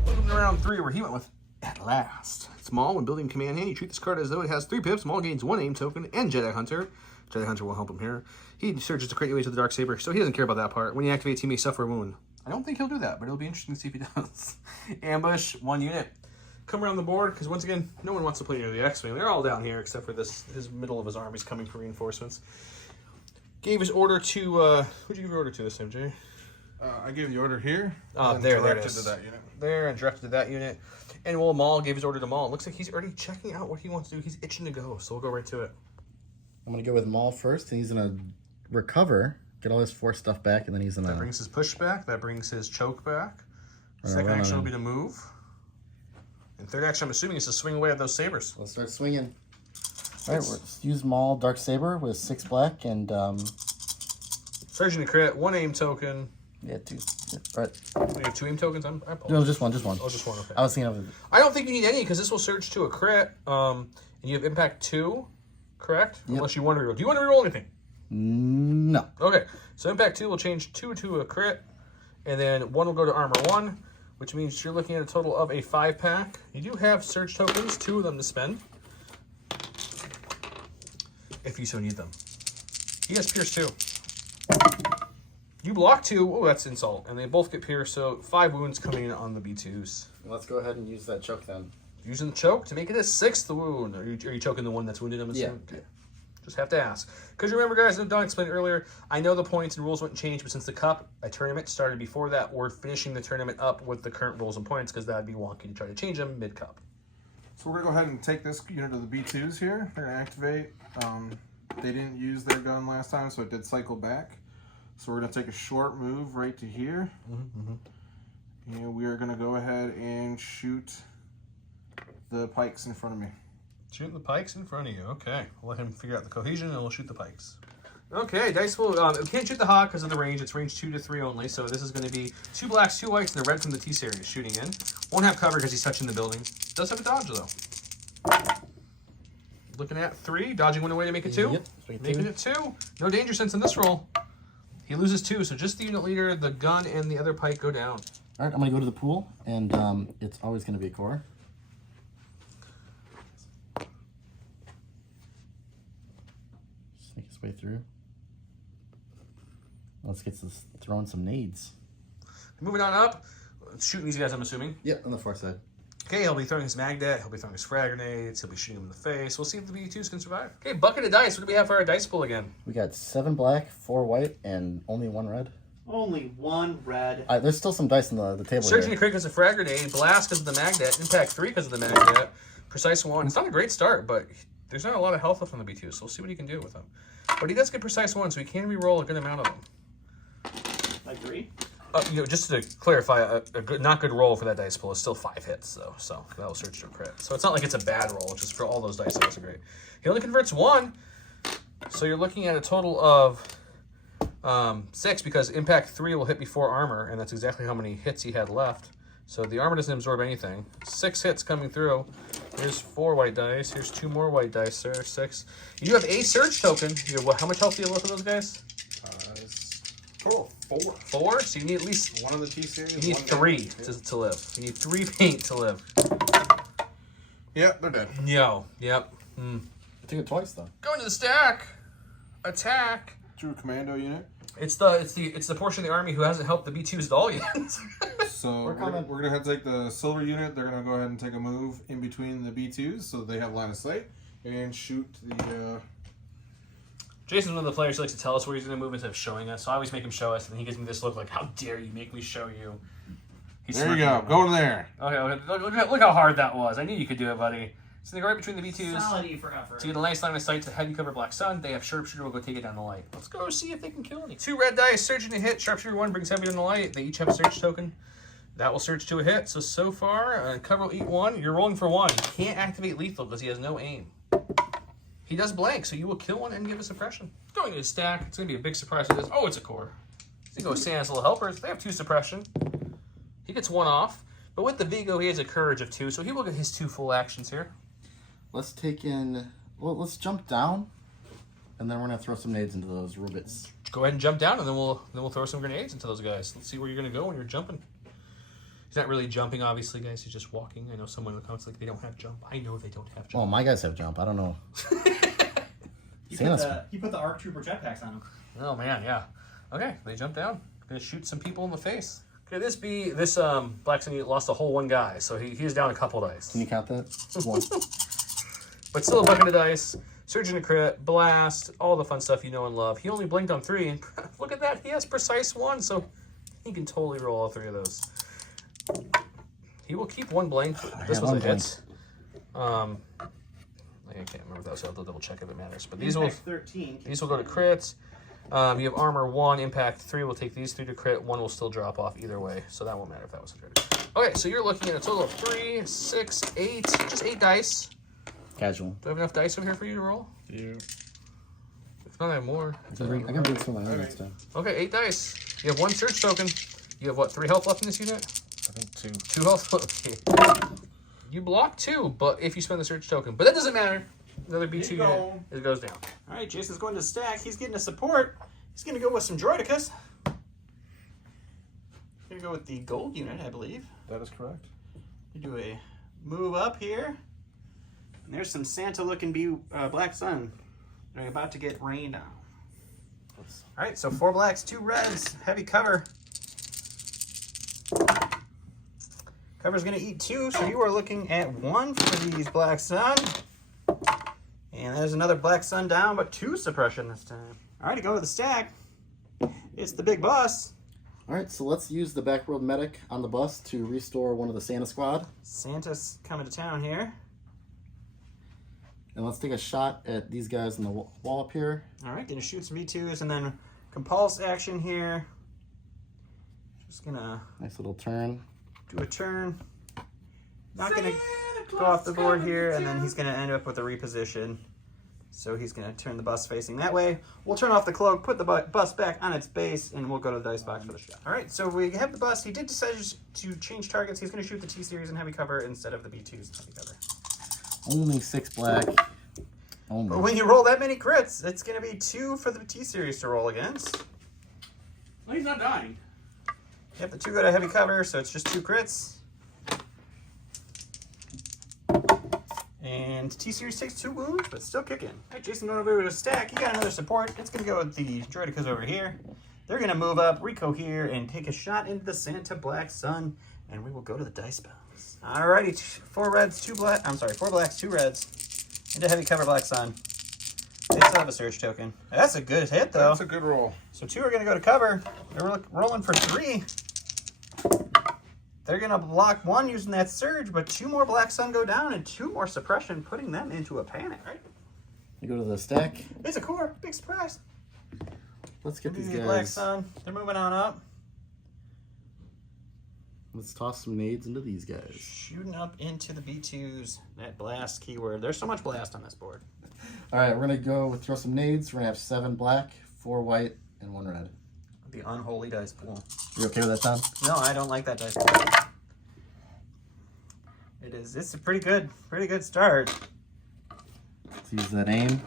Welcome to round 3, where he went with At Last. It's Maul. When building command hand, you treat this card as though it has 3 pips. Maul gains 1 aim token and Jedi Hunter. Jedi Hunter will help him here. He surges to create ways with the Darksaber, so he doesn't care about that part. When he activates, he may suffer a wound. I don't think he'll do that, but it'll be interesting to see if he does. Ambush, 1 unit. Come around the board, because once again, no one wants to play near the X-Wing. They're all down here, except for his middle of his army's coming for reinforcements. Gave his order to, who'd you give your order to this time, Jay? I gave the order here. and there it directed is. to that unit. There, and directed to that unit. And Maul gave his order to Maul. It looks like he's already checking out what he wants to do. He's itching to go, so we'll go right to it. I'm going to go with Maul first, and he's going to recover, get all his Force stuff back, and then he's going That to... brings his push back. That brings his choke back. Run Second action will on. be to move. And third action, I'm assuming, is to swing away at those sabers. Let's start swinging. All right, let's use Maul Darksaber with 6 black and, Surging to crit, 1 aim token. yeah, 2. Yeah, all right. We have 2 aim tokens. I No, apologize. just one. Oh, just 1, okay. I was thinking of... I don't think you need any, because this will surge to a crit. And you have impact 2, correct? Yep. Unless you want to reroll. Do you want to reroll anything? No. Okay, so impact 2 will change 2 to a crit, and then 1 will go to armor 1, which means you're looking at a total of a 5-pack. You do have surge tokens, 2 of them to spend, if you so need them. He has pierce 2. You block 2, oh, that's insult, and they both get pierced, so 5 wounds coming in on the B2s. Let's go ahead and use that choke then. Using the choke to make it a 6th wound. Are you choking the one that's wounded, I'm assuming? Yeah. Just have to ask. Because remember, guys, Don explained earlier, I know the points and rules wouldn't change, but since the Cup, a tournament started before that, we're finishing the tournament up with the current rules and points, because that'd be wonky to try to change them mid-Cup. So we're going to go ahead and take this unit of the B2s here. They're going to activate. They didn't use their gun last time, so it did cycle back. So we're going to take a short move right to here. And we are going to go ahead and shoot the pikes in front of me. Shooting the pikes in front of you. Okay. We'll let him figure out the cohesion, and we'll shoot the pikes. Okay, dice will... we can't shoot the hog because of the range. It's range 2 to 3 only, so this is going to be 2 blacks, 2 whites, and a red from the T-Series shooting in. Won't have cover because he's touching the building. Does have a dodge, though. Looking at 3. Dodging one away to make it 2. Yep, straight Making 2. it 2. No danger sense in this roll. He loses 2, so just the unit leader, the gun, and the other pike go down. All right, I'm going to go to the pool, and it's always going to be a core. its way through. Let's get this throwing some nades. Moving on up. Shooting these guys, I'm assuming. Yep, on the far side. Okay, he'll be throwing his magnet, he'll be throwing his frag grenades, he'll be shooting him in the face. We'll see if the B2s can survive. Okay, bucket of dice. What do we have for our dice pool again? We got 7 black, 4 white, and only 1 red. Only 1 red. There's still some dice on the table Surgeon here. crit because of frag grenade, blast because of the magnet, impact 3 because of the magnet, precise 1. It's not a great start, but there's not a lot of health left on the B2, so we'll see what he can do with them. But he does get precise 1, so he can re-roll a good amount of them. Like 3? Just to clarify, a good, not good roll for that dice pool is still 5 hits, though, so that'll search to a crit. So it's not like it's a bad roll, just for all those dice, that's great. He only converts 1, so you're looking at a total of 6, because impact 3 will hit before armor, and that's exactly how many hits he had left. So the armor doesn't absorb anything. 6 hits coming through. Here's 4 white dice. Here's 2 more white dice, sir. 6. You do have a surge token. How much health do you have left of those guys? Total 4. 4? So you need at least... One of the T-series. You need 3 to live. You need 3 paint to live. Yep, they're dead. Yo. Yep. I took it twice, though. Going to the stack. Attack. True commando unit. It's the portion of the army who hasn't helped the B2s at all yet. So we're coming. gonna have to take the silver unit. They're gonna go ahead and take a move in between the B2s so they have line of sight and shoot the. Jason's one of the players who likes to tell us where he's going to move instead of showing us. So I always make him show us, and he gives me this look like, "How dare you make me show you?" He's There you go. Go in there. Okay. Look how hard that was. I knew you could do it, buddy. So they go right between the B2s. Solid E for effort. To get a nice line of sight to heavy cover Black Sun, they have Sharpshooter will go take it down the light. Let's go see if they can kill any. 2 red dice, surging to hit. Sharpshooter 1 brings heavy on the light. They each have a surge token. That will surge to a hit. So far, cover will eat 1. You're rolling for 1. You can't activate lethal because he has no aim. He does blank, so you will kill 1 and give a suppression. Going to his stack. It's going to be a big surprise for this. Oh, it's a core. So you go Santa's little helpers. They have 2 suppression. He gets 1 off. But with the Vigo, he has a courage of 2, so he will get his 2 full actions here. Let's take in... Well, let's jump down, and then we're going to throw some nades into those rubits. Go ahead and jump down, and then we'll throw some grenades into those guys. Let's see where you're going to go when you're jumping. He's not really jumping, obviously, guys. He's just walking. I know someone in the comments like they don't have jump. I know they don't have jump. Oh, my guys have jump. I don't know. He put the ARC Trooper jetpacks on him. Oh, man, yeah. Okay, they jump down. Gonna shoot some people in the face. Could this be... This Black Sun lost a whole 1 guy, so he's down a couple dice. Can you count that? 1. But still a bucket of dice. Surgeon to crit, blast, all the fun stuff you know and love. He only blinked on 3, and look at that. He has precise 1, so he can totally roll all 3 of those. He will keep 1 blank. This was a hit. I can't remember if that was. I'll double check if it matters. But these will 13. These will go to crits. You have armor 1, impact 3 will take these 3 to crit. 1 will still drop off either way, so that won't matter if that was a crit. Okay, so you're looking at a total of 3, 6, 8, just 8 dice. Casual. Do I have enough dice over here for you to roll? Yeah. If not, I have more. I can bring some of my own next time. Okay, 8 dice. You have 1 search token. You have what, 3 health left in this unit? I think 2. 2 health. Okay. You block 2, but if you spend the search token, but that doesn't matter. Another B2 unit. It goes down. All right, Jason's going to stack. He's getting a support. He's going to go with some droidicas. Going to go with the gold unit, I believe. That is correct. You do a move up here. And there's some Santa-looking Black Sun. They're about to get rained on. All right, so 4 blacks, 2 reds, heavy cover. Cover's going to eat 2, so you are looking at 1 for these Black Sun. And there's another Black Sun down, but 2 suppression this time. All right, to go to the stack, it's the big bus. All right, so let's use the Backworld Medic on the bus to restore one of the Santa squad. Santa's coming to town here. And let's take a shot at these guys in the wall up here. All right, gonna shoot some V2s and then compulse action here. Just gonna Nice little turn. do a turn. Not gonna go off the board here, and then he's gonna end up with a reposition. So he's gonna turn the bus facing that way. We'll turn off the cloak, put the bus back on its base, and we'll go to the dice box for the shot. All right, so we have the bus. He did decide to change targets. He's gonna shoot the T-series in heavy cover instead of the B2s in heavy cover. Only 6 black. Only. But when you roll that many crits, it's gonna be 2 for the T-series to roll against. Well, he's not dying. Yep, the 2 go to heavy cover, so it's just 2 crits. And T-Series takes 2 wounds, but still kicking. All right, Jason going over to a stack. He got another support. It's going to go with the Droidicas over here. They're going to move up, Rico here, and take a shot into the Santa Black Sun. And we will go to the dice bounce. Alrighty, 4 reds, 2 black. I'm sorry, 4 blacks, 2 reds. Into heavy cover Black Sun. They still have a surge token. That's a good hit, though. That's a good roll. So 2 are going to go to cover. They're rolling for 3. They're going to block 1 using that surge, but 2 more Black Sun go down and 2 more suppression, putting them into a panic, right? You go to the stack. It's a core. Big surprise. Let's get these Black guys. Sun. They're moving on up. Let's toss some nades into these guys. Shooting up into the B2s. That blast keyword. There's so much blast on this board. All right, we're gonna go with throw some nades. We're gonna have 7 black, 4 white, and 1 red. The unholy dice pool. You okay with that, Tom? No, I don't like that dice pool. It is. It's a pretty good start. Let's use that aim.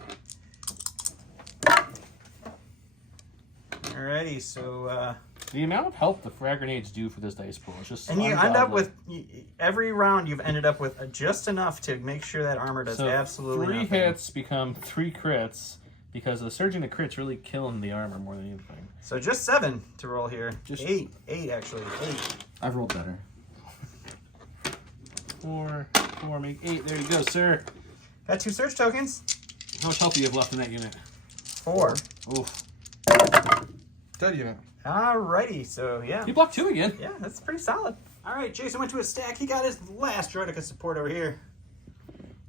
Alrighty, so The amount of help the frag grenades do for this dice pool is just and you end up ungodly. with every round you've ended up with just enough to make sure that armor does So absolutely 3 nothing. hits become 3 crits because the surging the crits really killing the armor more than anything. So just 7 to roll here. Just- 8 actually. 8. I've rolled better. 4, make 8. There you go, sir. Got 2 surge tokens. How much help do you have left in that unit? 4. Oof. Dead unit. Alrighty, so yeah. You blocked 2 again. Yeah, that's pretty solid. Alright, Jason went to his stack. He got his last Droidica support over here.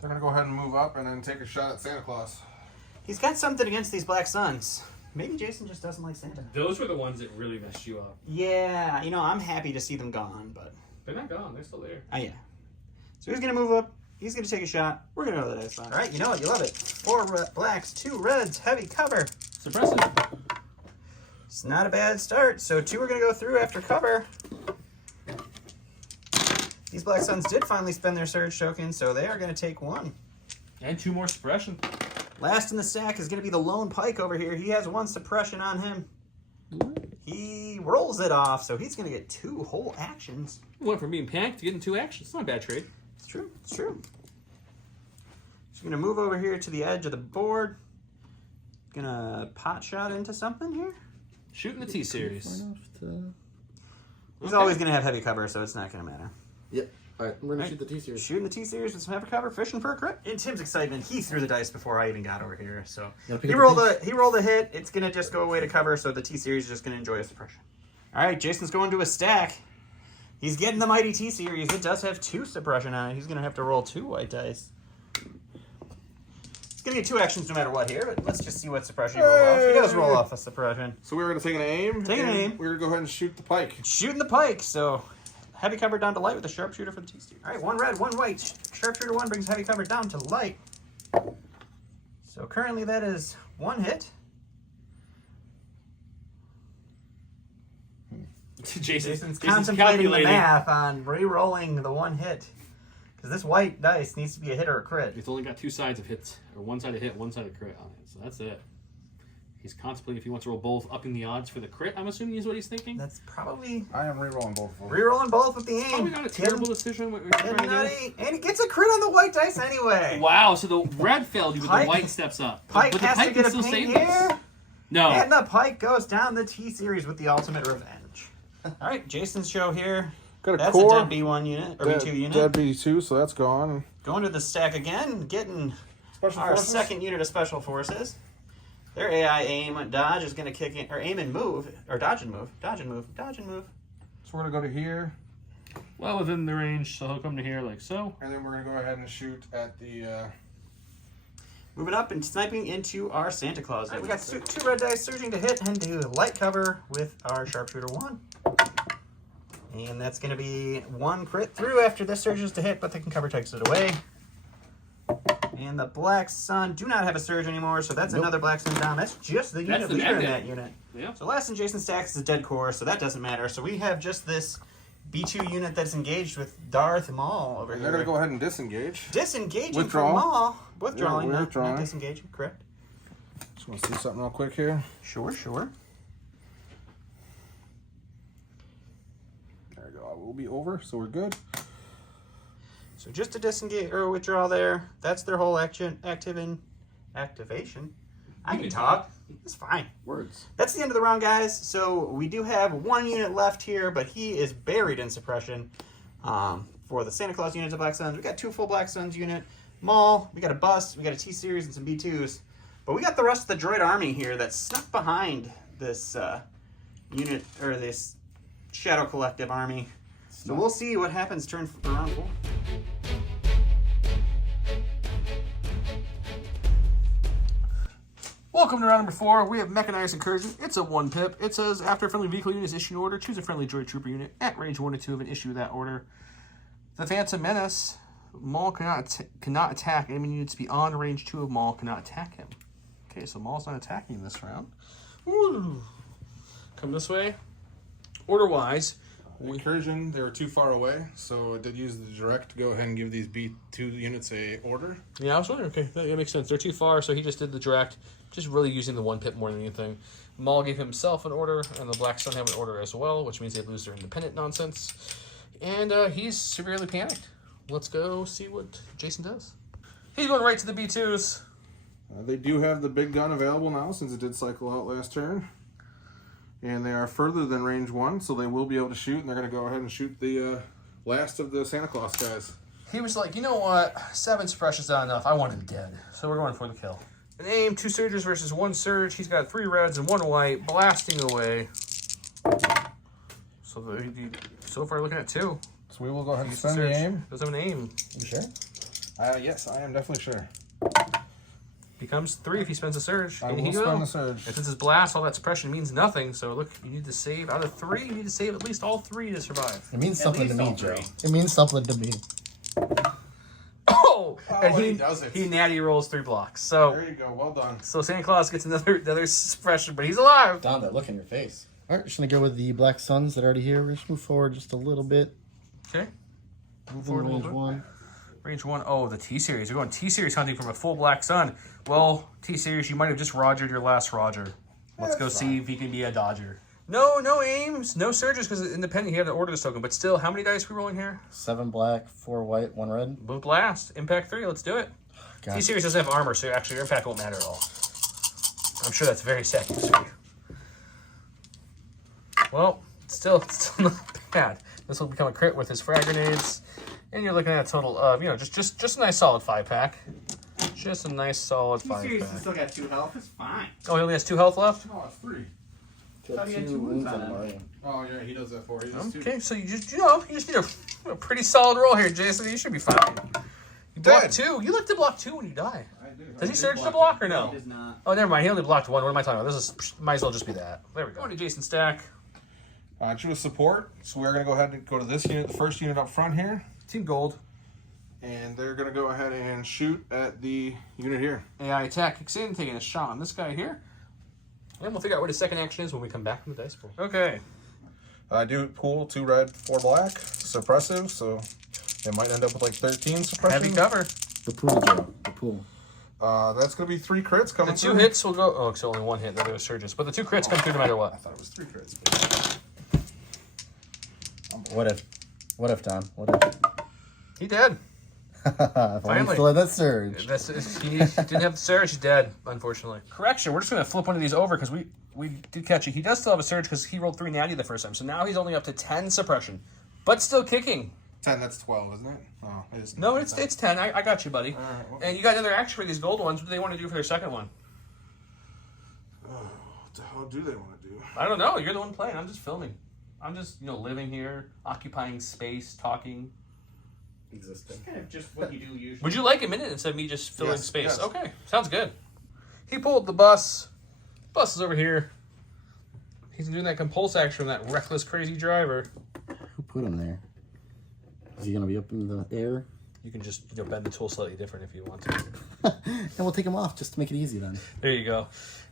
They're gonna go ahead and move up and then take a shot at Santa Claus. He's got something against these Black Suns. Maybe Jason just doesn't like Santa. Those were the ones that really messed you up. Yeah, you know, I'm happy to see them gone, but... They're not gone. They're still there. Oh, yeah. So he's going to move up. He's going to take a shot. We're going to go to the dice box. All right, you know it. You love it. 4 blacks, 2 reds, heavy cover. Suppressive. It's not a bad start. So 2 are going to go through after cover. These Black Suns did finally spend their surge token, so they are going to take 1. And 2 more suppression. Last in the stack is going to be the lone Pike over here. He has 1 suppression on him. He rolls it off, so he's going to get 2 whole actions. Went from being panicked to getting 2 actions. It's not a bad trade. It's true. It's true. He's going to move over here to the edge of the board. Going to pot shot into something here. Shooting the T-Series. He's always going to have heavy cover, so it's not going to matter. Yep. All right, we're gonna shoot the T-Series. Shooting the T-Series with some heavy cover, fishing for a crit. In Tim's excitement, he threw the dice before I even got over here. So he rolled a hit. It's going to just go away to cover, so the T-Series is just going to enjoy a suppression. All right, Jason's going to a stack. He's getting the mighty T-Series. It does have 2 suppression on it. He's going to have to roll 2 white dice. He's going to get 2 actions no matter what here, but let's just see what suppression he rolls off. He does roll off a suppression. So we were gonna take an aim. Take an aim. We were gonna go ahead and shoot the pike. Shooting the Pike, so heavy cover down to light with a sharpshooter for the T-Series. All right, 1 red, 1 white. Sharpshooter 1 brings heavy cover down to light. So currently that is 1 hit. Jason's contemplating the math on re-rolling the 1 hit. Because this white dice needs to be a hit or a crit. It's only got 2 sides of hits, or 1 side of hit, 1 side of crit on it. So that's it. He's contemplating if he wants to roll both, upping the odds for the crit. I'm assuming is what he's thinking. That's probably I am re-rolling both of them. re-rolling both with the aim. Probably not a terrible decision. What we're trying to do. And he gets a crit on the white dice anyway. Wow, so the red failed you, but the Pike- white steps up. Pike but the has Pike to get can a still paint save this. here. No. And the Pike goes down the T-Series with the ultimate revenge. All right, Jason's show here. Got a That's core. a dead B1 unit, or B2 unit. Dead B2, so that's gone. Going to the stack again, getting Special our forces? second unit of Special Forces. Their AI aim dodge is going to kick in, or aim and move, or dodge and move, dodge and move, dodge and move. So we're gonna go to here, Well, within the range, so he'll come to here like so. and then we're gonna go ahead and shoot at the. Moving up and sniping into our Santa Claus. We got 2 red dice surging to hit and do light cover with our Sharpshooter 1. And that's going to be 1 crit through after this surges to hit, but the cover takes it away. And the Black Sun do not have a surge anymore, so that's another Black Sun down. That's just the unit the leader bad in guy. that unit. Yeah. So last in Jason's stacks is a dead core, so that doesn't matter. So we have just this B2 unit that's engaged with Darth Maul over And here. they're gonna go ahead and disengage. Disengaging Withdraw. from Maul. Withdrawing, Yeah, not withdrawing. disengaging, correct. Just want to see something real quick here. Sure. There we go. We'll be over, so we're good. So just a disengage or withdraw there. That's their whole activation. I can talk. It's fine. Words. That's the end of the round, guys. So we do have 1 unit left here, but he is buried in suppression. For the Santa Claus units of Black Suns, we got 2 full Black Suns unit. Maul, we got a bus, we got a T-Series and some B2s. But we got the rest of the droid army here that's snuck behind this unit, or this Shadow Collective army. So we'll see what happens turn for round 4. Welcome to round number 4. We have Mechanized Incursion. It's a 1-pip. It says, after a friendly vehicle unit is issued an order, choose a friendly droid trooper unit at range 1 or 2 of an issue of that order. The Phantom Menace. Maul cannot attack. Enemy units beyond range 2 of Maul cannot attack him. Okay, so Maul's not attacking this round. Ooh. Come this way. Order-wise, Incursion, they were too far away, so I did use the direct to go ahead and give these B2 units a order. yeah, I was wondering. Okay, that makes sense. They're too far, so he just did the direct, just really using the 1-pip more than anything. Maul gave himself an order, and the Black Sun have an order as well, which means they lose their independent nonsense. And he's severely panicked. Let's go see what Jason does. He's going right to the B2s. They do have the big gun available now since it did cycle out last turn. And they are further than range 1, so they will be able to shoot, and they're going to go ahead and shoot the last of the Santa Claus guys. He was like, you know what? 7 suppression's not enough. I want him dead. So we're going for the kill. An aim, 2 surges versus 1 surge. He's got 3 reds and 1 white, blasting away. So far looking at 2. So we will go ahead and spend the aim. Does have an aim. You sure? Yes, I am definitely sure. Becomes 3 if he spends a surge. I And will he spend will. the surge. And since his blast, all that suppression means nothing. So look, you need to save out of 3. You need to save at least all 3 to survive. It means something to least me, all Joe. 3. It means something to me. Oh, and he does it. He natty rolls 3 blocks. So There you go. Well done. So Santa Claus gets another suppression, but he's alive. Don, that look in your face. All right, just gonna go with the Black Suns that are already here. We're just move forward just a little bit. Okay. Move Moving forward a range little bit. 1. Range 1. Oh, the T-Series. You're going T-Series hunting from a full Black Sun. Well, T-Series, you might have just rogered your last Roger. Let's go see if he can be a Dodger. No aims, no surges, because independent, he had to order this token. But still, how many dice are we rolling here? 7 black, 4 white, 1 red. Both blast. Impact 3, let's do it. God. T-Series doesn't have armor, so actually your impact won't matter at all. I'm sure that's very sad news for you. Well, it's still not bad. This will become a crit with his frag grenades. And you're looking at a total of, just a nice solid 5-pack. Just a nice solid T-Series 5-pack. still got 2 health. It's fine. Oh, he only has 2 health left? Oh, it's 3. Killed Thought he had 2 2 wounds wounds on on him. Mario. Oh, yeah, he does that for you. He does 2. Okay, so you just need a pretty solid roll here, Jason. You should be fine. You blocked 2. You like to block 2 when you die. I do. Does he surge the block or no? He does not. Oh, never mind. He only blocked 1. What am I talking about? This is might as well just be that. There we go. Going to Jason's stack. Choose support. So we're going to go ahead and go to this unit, the first unit up front here. Team Gold. And they're going to go ahead and shoot at the unit here. AI attack kicks in, taking a shot on this guy here. And we'll figure out what his second action is when we come back from the dice pool. Okay. I do pool 2 red, 4 black, suppressive, so they might end up with like 13 suppression. Heavy cover. The pool, Joe. The pool. That's going to be 3 crits The coming 2 through. hits will go... Oh, it's only 1 hit. Then there was surges. But the 2 crits come through no matter I what. thought it was 3 crits. But... What if, Don? What if? He dead. If only Finally. still had that surge. He didn't have the surge. He's dead, unfortunately. Correction. We're just going to flip one of these over because we did catch it. He does still have a surge because he rolled 3 natty the first time. So now he's only up to 10 suppression. But still kicking. 10, that's 12, isn't it? Oh, it is. No, it's 10. I got you, buddy. All right, well, And you got another action for these gold ones. What do they want to do for their second one? what the hell do they want to do? I don't know. You're the one playing. I'm just filming. I'm just, living here, occupying space, talking. Existing. Kind of just what you do usually. Would you like a minute instead of me just filling Yes, space? yes. Okay, sounds good. He pulled the bus. Bus is over here. He's doing that compulse action from that reckless, crazy driver. Who put him there? Is he gonna be up in the air? You can just bend the tool slightly different if you want to. And we'll take him off just to make it easy then. There you go.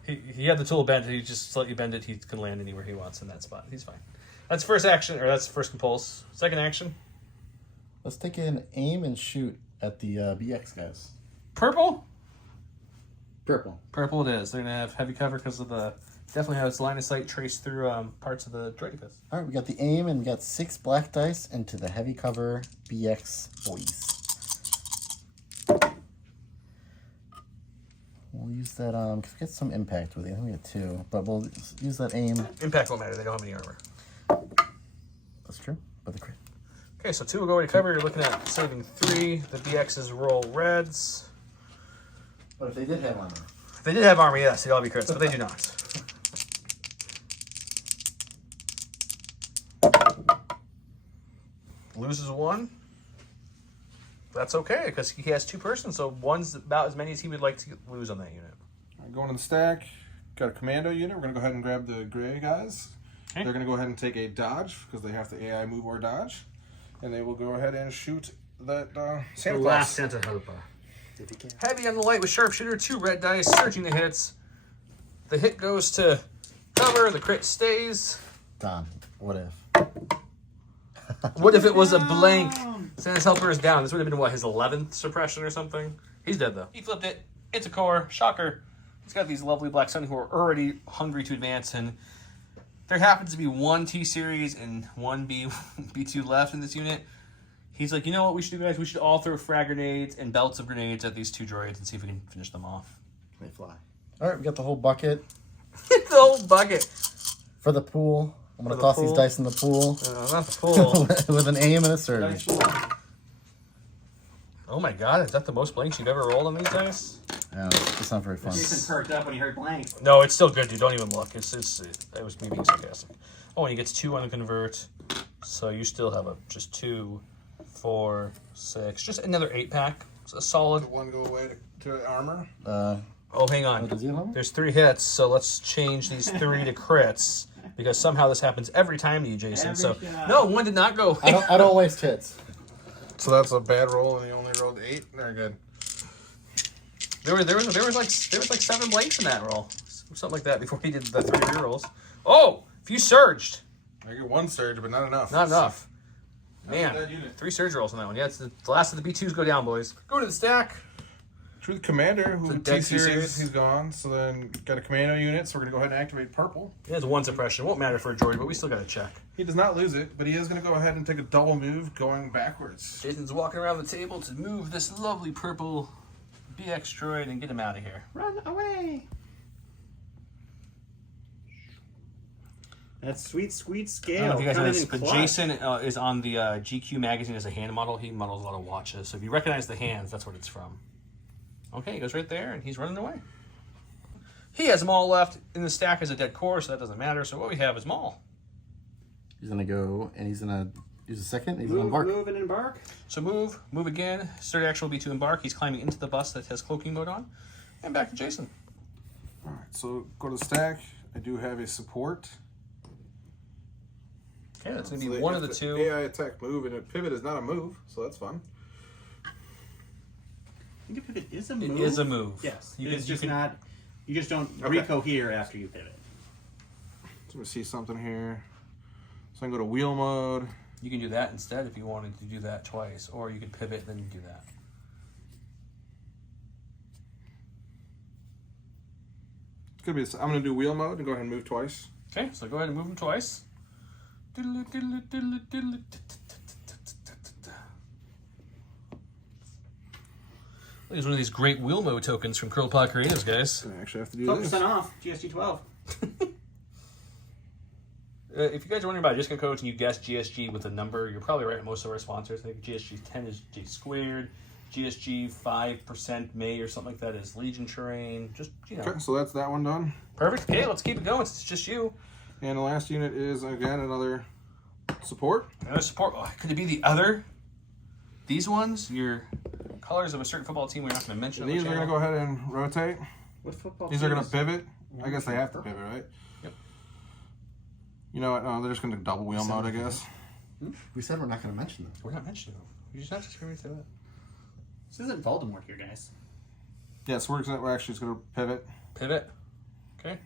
He had the tool bent. He just slightly bend it. He can land anywhere he wants in that spot. He's fine. That's first action, or that's first compulse. Second action. Let's take an aim and shoot at the BX guys. Purple? Purple. Purple it is. They're going to have heavy cover because of the... Definitely has line of sight traced through parts of the Droidicus. All right, we got the aim and we got 6 black dice into the heavy cover BX boys. We'll use that, cause we get some impact with it. I think we get 2, but we'll use that aim. Impact won't matter. They don't have any armor. That's true, but the crit. Okay, so 2 will go away to cover. You're looking at saving 3. The BXs roll reds. But if they did have armor. If they did have armor, yes, they'd all be crits, but they do not. Loses 1. That's okay, because he has 2 persons, so 1's about as many as he would like to lose on that unit. All right, going to the stack, got a commando unit. We're going to go ahead and grab the gray guys. Okay. They're going to go ahead and take a dodge, because they have to AI move or dodge. And they will go ahead and shoot that Santa Claus. Last Santa helper. Heavy on the light with sharpshooter, 2 red dice, surging the hits. The hit goes to cover, the crit stays. Don, what if? What if it was a blank? Santa's helper is down. This would have been, what, his 11th suppression or something? He's dead, though. He flipped it. It's a core. Shocker. He's got these lovely Black Sun who are already hungry to advance, and there happens to be 1 T-Series and 1 B2 left in this unit. He's like, you know what we should do, guys? We should all throw frag grenades and belts of grenades at these 2 droids and see if we can finish them off. They fly. All right, we got the whole bucket. The whole bucket. For the pool. I'm going to For the toss these pool? dice in the pool. Not the pool. With an aim and a surge. Oh my god, is that the most blanks you've ever rolled on these dice? Yeah, it's not very fun. Jason perked up when he heard blank. No, it's still good, dude. Don't even look. It was me being sarcastic. Oh, and he gets 2 on the convert. So you still have just 2, 4, 6. Just another 8-pack. A solid. 1 go away to armor. Oh, hang on. Does he have armor? There's 3 hits, so let's change these 3 to crits. Because somehow this happens every time to you, Jason. Every shot. No, 1 did not go. I don't waste hits. So that's a bad roll, and he only rolled 8. Very good. There was like 7 blanks in that roll. Something like that before he did the 3 rerolls. Oh, if you surged. I get 1 surge, but not enough. Not enough. That's a Man, bad unit. 3 surge rolls on that one. Yeah, it's the last of the B2s go down, boys. Go to the stack. True Commander, who The dead T-Series, T-Series. he's gone. So then got a commando unit, so we're going to go ahead and activate purple. He has 1 suppression. Won't matter for a droid, but we still got to check. He does not lose it, but he is going to go ahead and take a double move going backwards. Jason's walking around the table to move this lovely purple BX droid and get him out of here. Run away. That's sweet I scale. don't know if you guys know coming this, in but clutch. Jason is on the GQ magazine as a hand model. He models a lot of watches. So if you recognize the hands, that's what it's from. Okay, he goes right there, and he's running away. He has Maul left in the stack as a dead core, so that doesn't matter. So what we have is Maul. He's going to go, and he's going to use a second. He's going to embark. Move and embark. So move again. Third action will be to embark. He's climbing into the bus that has cloaking mode on. And back to Jason. All right, so go to the stack. I do have a support. Okay, that's going to So be they one have of the to 2. AI attack move, and a pivot is not a move, so that's fun. I think if it is a It move. is a move. Yes. You It's can- just not. You just don't Okay. recohere after you pivot. So we see something here. So I can go to wheel mode. You can do that instead if you wanted to do that twice, or you could pivot then do that. It's gonna be. I'm gonna do wheel mode and go ahead and move twice. Okay, so go ahead and move him twice. Here's one of these great wheel mode tokens from Curl Pod Creatives, guys. I actually have to do Focus this. on off. GSG 12. If you guys are wondering about discount codes and you guessed GSG with a number, you're probably right at most of our sponsors. I think GSG 10 is G squared, GSG 5% May or something like that is Legion Terrain. Just, you know. Okay, so that's that one done. Perfect. Okay, let's keep it going. It's just you. And the last unit is again another support. Another support. Oh, could it be the other? These ones? Your colors of a certain football team we're not going to mention. And on the these are channel. going to go ahead and rotate. What football These are going to teams? pivot. I guess they have to pivot, right? Yep. You know what? No, they're just going to double wheel mode, I guess. We said we're not going to mention them. We're not mentioning them. You're just not just going to say that. This isn't Voldemort here, guys. Yeah, so we're actually just going to pivot. Pivot. Okay.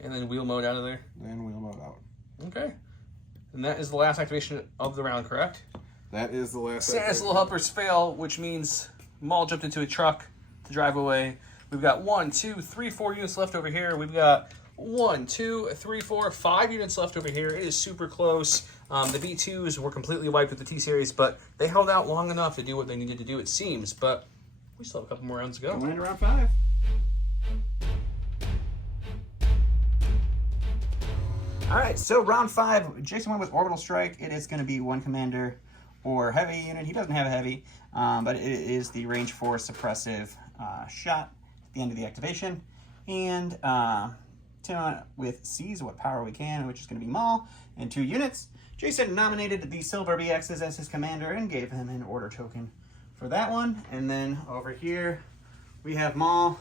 And then wheel mode out of there. Then wheel mode out. Okay. And that is the last activation of the round, correct? That is the last. Santa's little helpers fail, which means Maul jumped into a truck to drive away. We've got 1, 2, 3, 4 units left over here. We've got 1, 2, 3, 4, 5 units left over here. It is super close. The B2s were completely wiped with the T-Series, but they held out long enough to do what they needed to do, it seems. But we still have a couple more rounds to go. Going into round 5. All right, so round 5, Jason went with Orbital Strike. It is going to be 1 commander or heavy unit. He doesn't have a heavy, but it is the range 4 suppressive shot at the end of the activation. And Tim with seize what power we can, which is going to be Maul, and 2 units. Jason nominated the Silver BXs as his commander and gave him an order token for that one. And then over here we have Maul,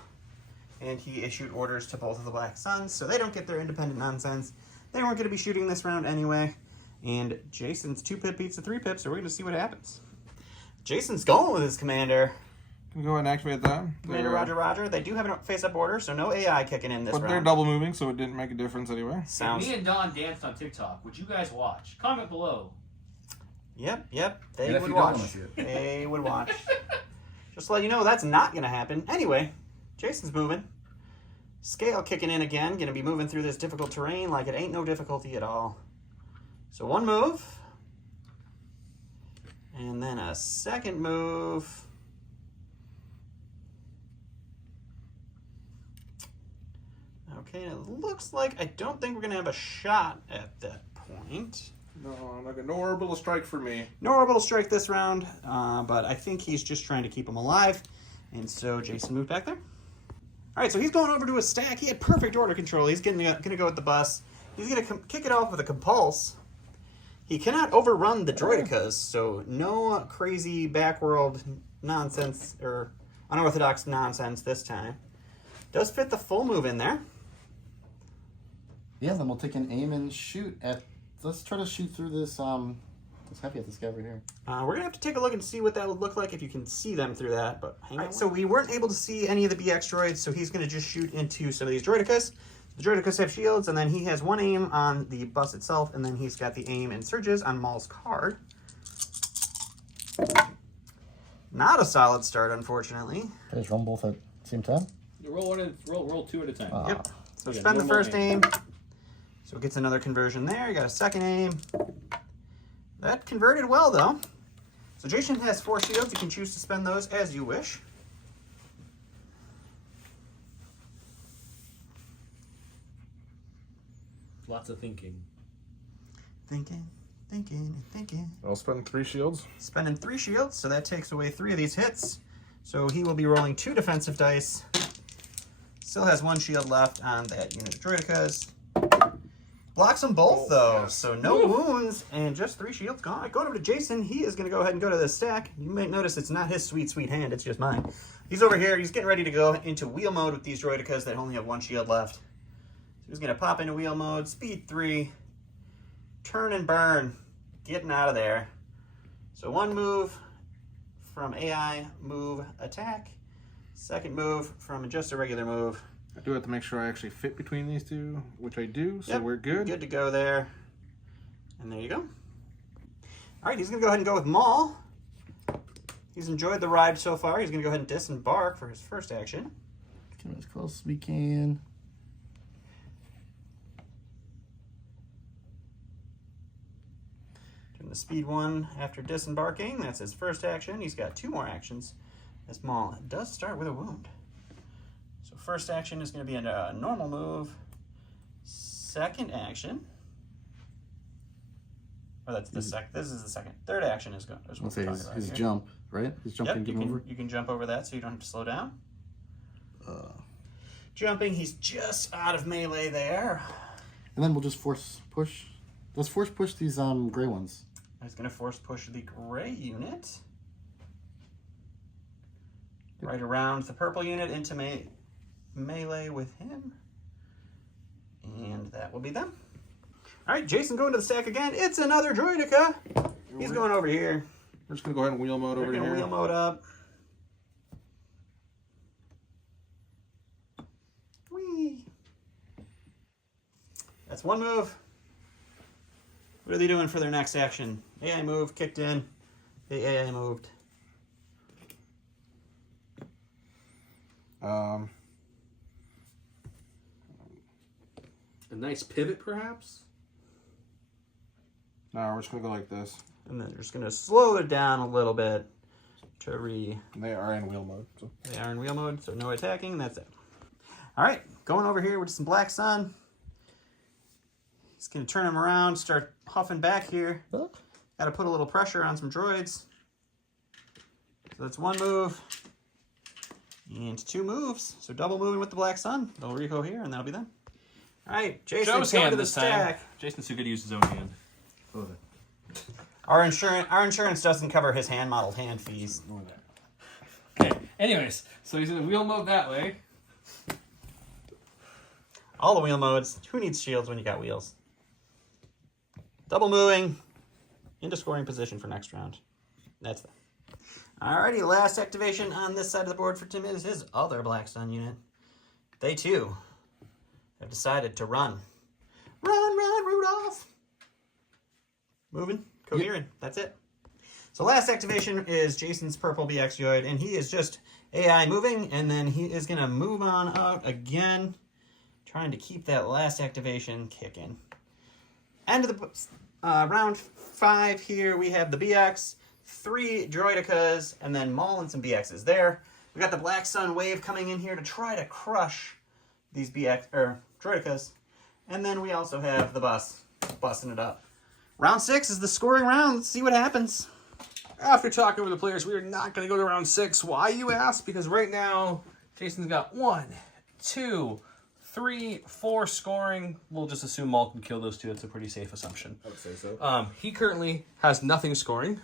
and he issued orders to both of the Black Suns, so they don't get their independent nonsense. They weren't going to be shooting this round anyway. And Jason's 2-pip beats the 3-pip, so we're going to see what happens. Jason's going with his commander. Can we go ahead and activate that? Commander Roger Roger. They do have a face-up order, so no AI kicking in this round. But they're double moving, so it didn't make a difference anyway. Sounds... Me and Don danced on TikTok. Would you guys watch? Comment below. Yep. They would watch. They would watch. Just to let you know, that's not going to happen. Anyway, Jason's moving. Scale kicking in again. Going to be moving through this difficult terrain like it ain't no difficulty at all. So 1 move. And then a 2nd move. Okay, and it looks like I don't think we're going to have a shot at that point. No, no orbital strike for me. No orbital strike this round, but I think he's just trying to keep him alive. And so Jason moved back there. All right, so he's going over to his stack. He had perfect order control. He's going to go with the bus. He's going to kick it off with a compulse. He cannot overrun the droidicas, so no crazy backworld nonsense or unorthodox nonsense this time. Does fit the full move in there. Yeah, then we'll take an aim and shoot at... Let's try to shoot through this, let's happy at this guy over here. We're going to have to take a look and see what that would look like if you can see them through that, but hang on. So we weren't able to see any of the BX droids, so he's going to just shoot into some of these droidicas. The droidicas have shields, and then he has 1 aim on the bus itself, and then he's got the aim and surges on Maul's card. Not a solid start, unfortunately. Can I just run both at the same time? You roll 2 at a time. Yep. So Yeah, spend the normal first aim. So it gets another conversion there. You got a 2nd aim. That converted well, though. So Jason has 4 shields. You can choose to spend those as you wish. Lots of thinking. Thinking. I'll spend 3 shields. Spending 3 shields, so that takes away 3 of these hits. So he will be rolling 2 defensive dice. Still has 1 shield left on that unit of droidicas. Blocks them both, though, yes. so no wounds, and just 3 shields gone. Going over to Jason, he is going to go ahead and go to the stack. You might notice it's not his sweet, sweet hand, it's just mine. He's over here, he's getting ready to go into wheel mode with these droidicas that only have 1 shield left. So he's going to pop into wheel mode, speed 3, turn and burn, getting out of there. So 1 move from AI, move, attack. 2nd move from just a regular move. I do have to make sure I actually fit between these 2, which I do, so Yep, we're good. Good to go there. And there you go. All right, he's going to go ahead and go with Maul. He's enjoyed the ride so far. He's going to go ahead and disembark for his first action. Come as close as we can. Doing the speed 1 after disembarking. That's his first action. He's got 2 more actions. As Maul does start with a wound. So first action is going to be a normal move. 2nd action. Oh, that's the second. This is the 2nd. 3rd action is going. Let's say his jump, right? His jumping over. You can jump over that, so you don't have to slow down. Jumping, he's just out of melee there. And then we'll just force push. Let's force push these gray ones. He's going to force push the gray unit. Right around the purple unit into melee with him. And that will be them. All right, Jason going to the stack again. It's another droidica. He's going over here. We're just going to go ahead and wheel mode over We're going to here. wheel mode up. Whee. That's 1 move. What are they doing for their next action? AI move, kicked in. The AI moved. A nice pivot, perhaps? No, we're just going to go like this. And then they're just going to slow it down a little bit to They are in wheel mode. So. They are in wheel mode, so no attacking. That's it. All right, going over here with some Black Sun. He's going to turn him around, start huffing back here. Oh. Got to put a little pressure on some droids. So that's one move. And 2 moves. So double moving with the Black Sun. They'll reco here, and that'll be them. All right, Jason, Joe's go hand to the this time. stack. Jason's too good to use his own hand. Our insurance doesn't cover his hand-modeled hand fees. Ignore that. Okay, anyways, so he's in the wheel mode that way. All the wheel modes. Who needs shields when you got wheels? Double moving into scoring position for next round. That's that. Alrighty, last activation on this side of the board for Tim is his other Black Sun unit. They too have decided to run. Run, Rudolph! Moving, coherent, that's it. So last activation is Jason's purple BX droid, and he is just AI moving, and then he is going to move on out again, trying to keep that last activation kicking. End of the round 5 here, we have the BX, 3 droidicas, and then Maul and some BXs there. We got the Black Sun wave coming in here to try to crush these droidicas. And then we also have the bus busting it up. Round 6 is the scoring round. Let's see what happens. After talking with the players, we are not going to go to round 6. Why, you ask? Because right now, Jason's got 1, 2, 3, 4 scoring. We'll just assume Maul can kill those 2. That's a pretty safe assumption. I would say so. He currently has nothing scoring,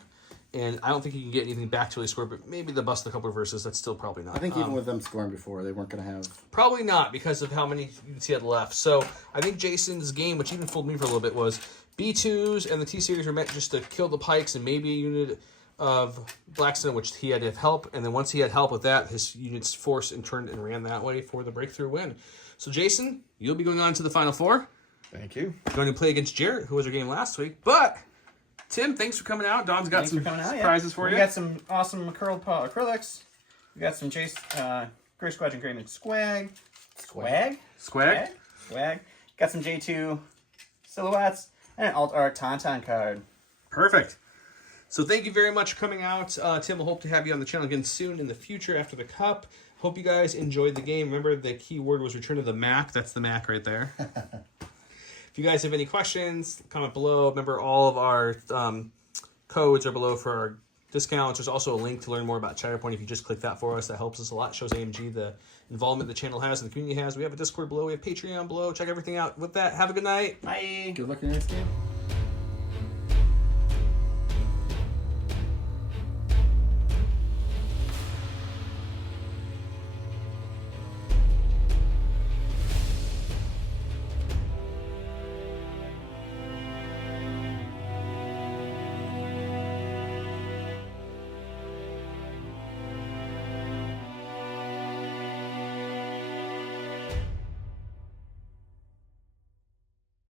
and I don't think he can get anything back till he score, but maybe the bust a couple of verses. That's still probably not. I think even with them scoring before, they weren't going to have... Probably not, because of how many units he had left. So I think Jason's game, which even fooled me for a little bit, was B2s and the T-Series were meant just to kill the Pikes and maybe a unit of Black Sun, which he had to have help. And then once he had help with that, his units forced and turned and ran that way for the breakthrough win. So Jason, you'll be going on to the Final Four. Thank you. Going to play against Jarrett, who was our game last week. But Tim, thanks for coming out. Don's got some surprises for you. We got some awesome curled paw acrylics. We got some Gray Squadron Grayman swag. Swag? Swag. Got some J2 silhouettes and an alt art Tauntaun card. Perfect. So thank you very much for coming out. Tim, we'll hope to have you on the channel again soon in the future after the Cup. Hope you guys enjoyed the game. Remember, the key word was return to the Mac. That's the Mac right there. If you guys have any questions, comment below. Remember, all of our codes are below for our discounts. There's also a link to learn more about Shatterpoint. If you just click that for us, that helps us a lot. It shows AMG the involvement the channel has and the community has. We have a Discord below. We have Patreon below. Check everything out. With that, have a good night. Bye. Good luck in your next game.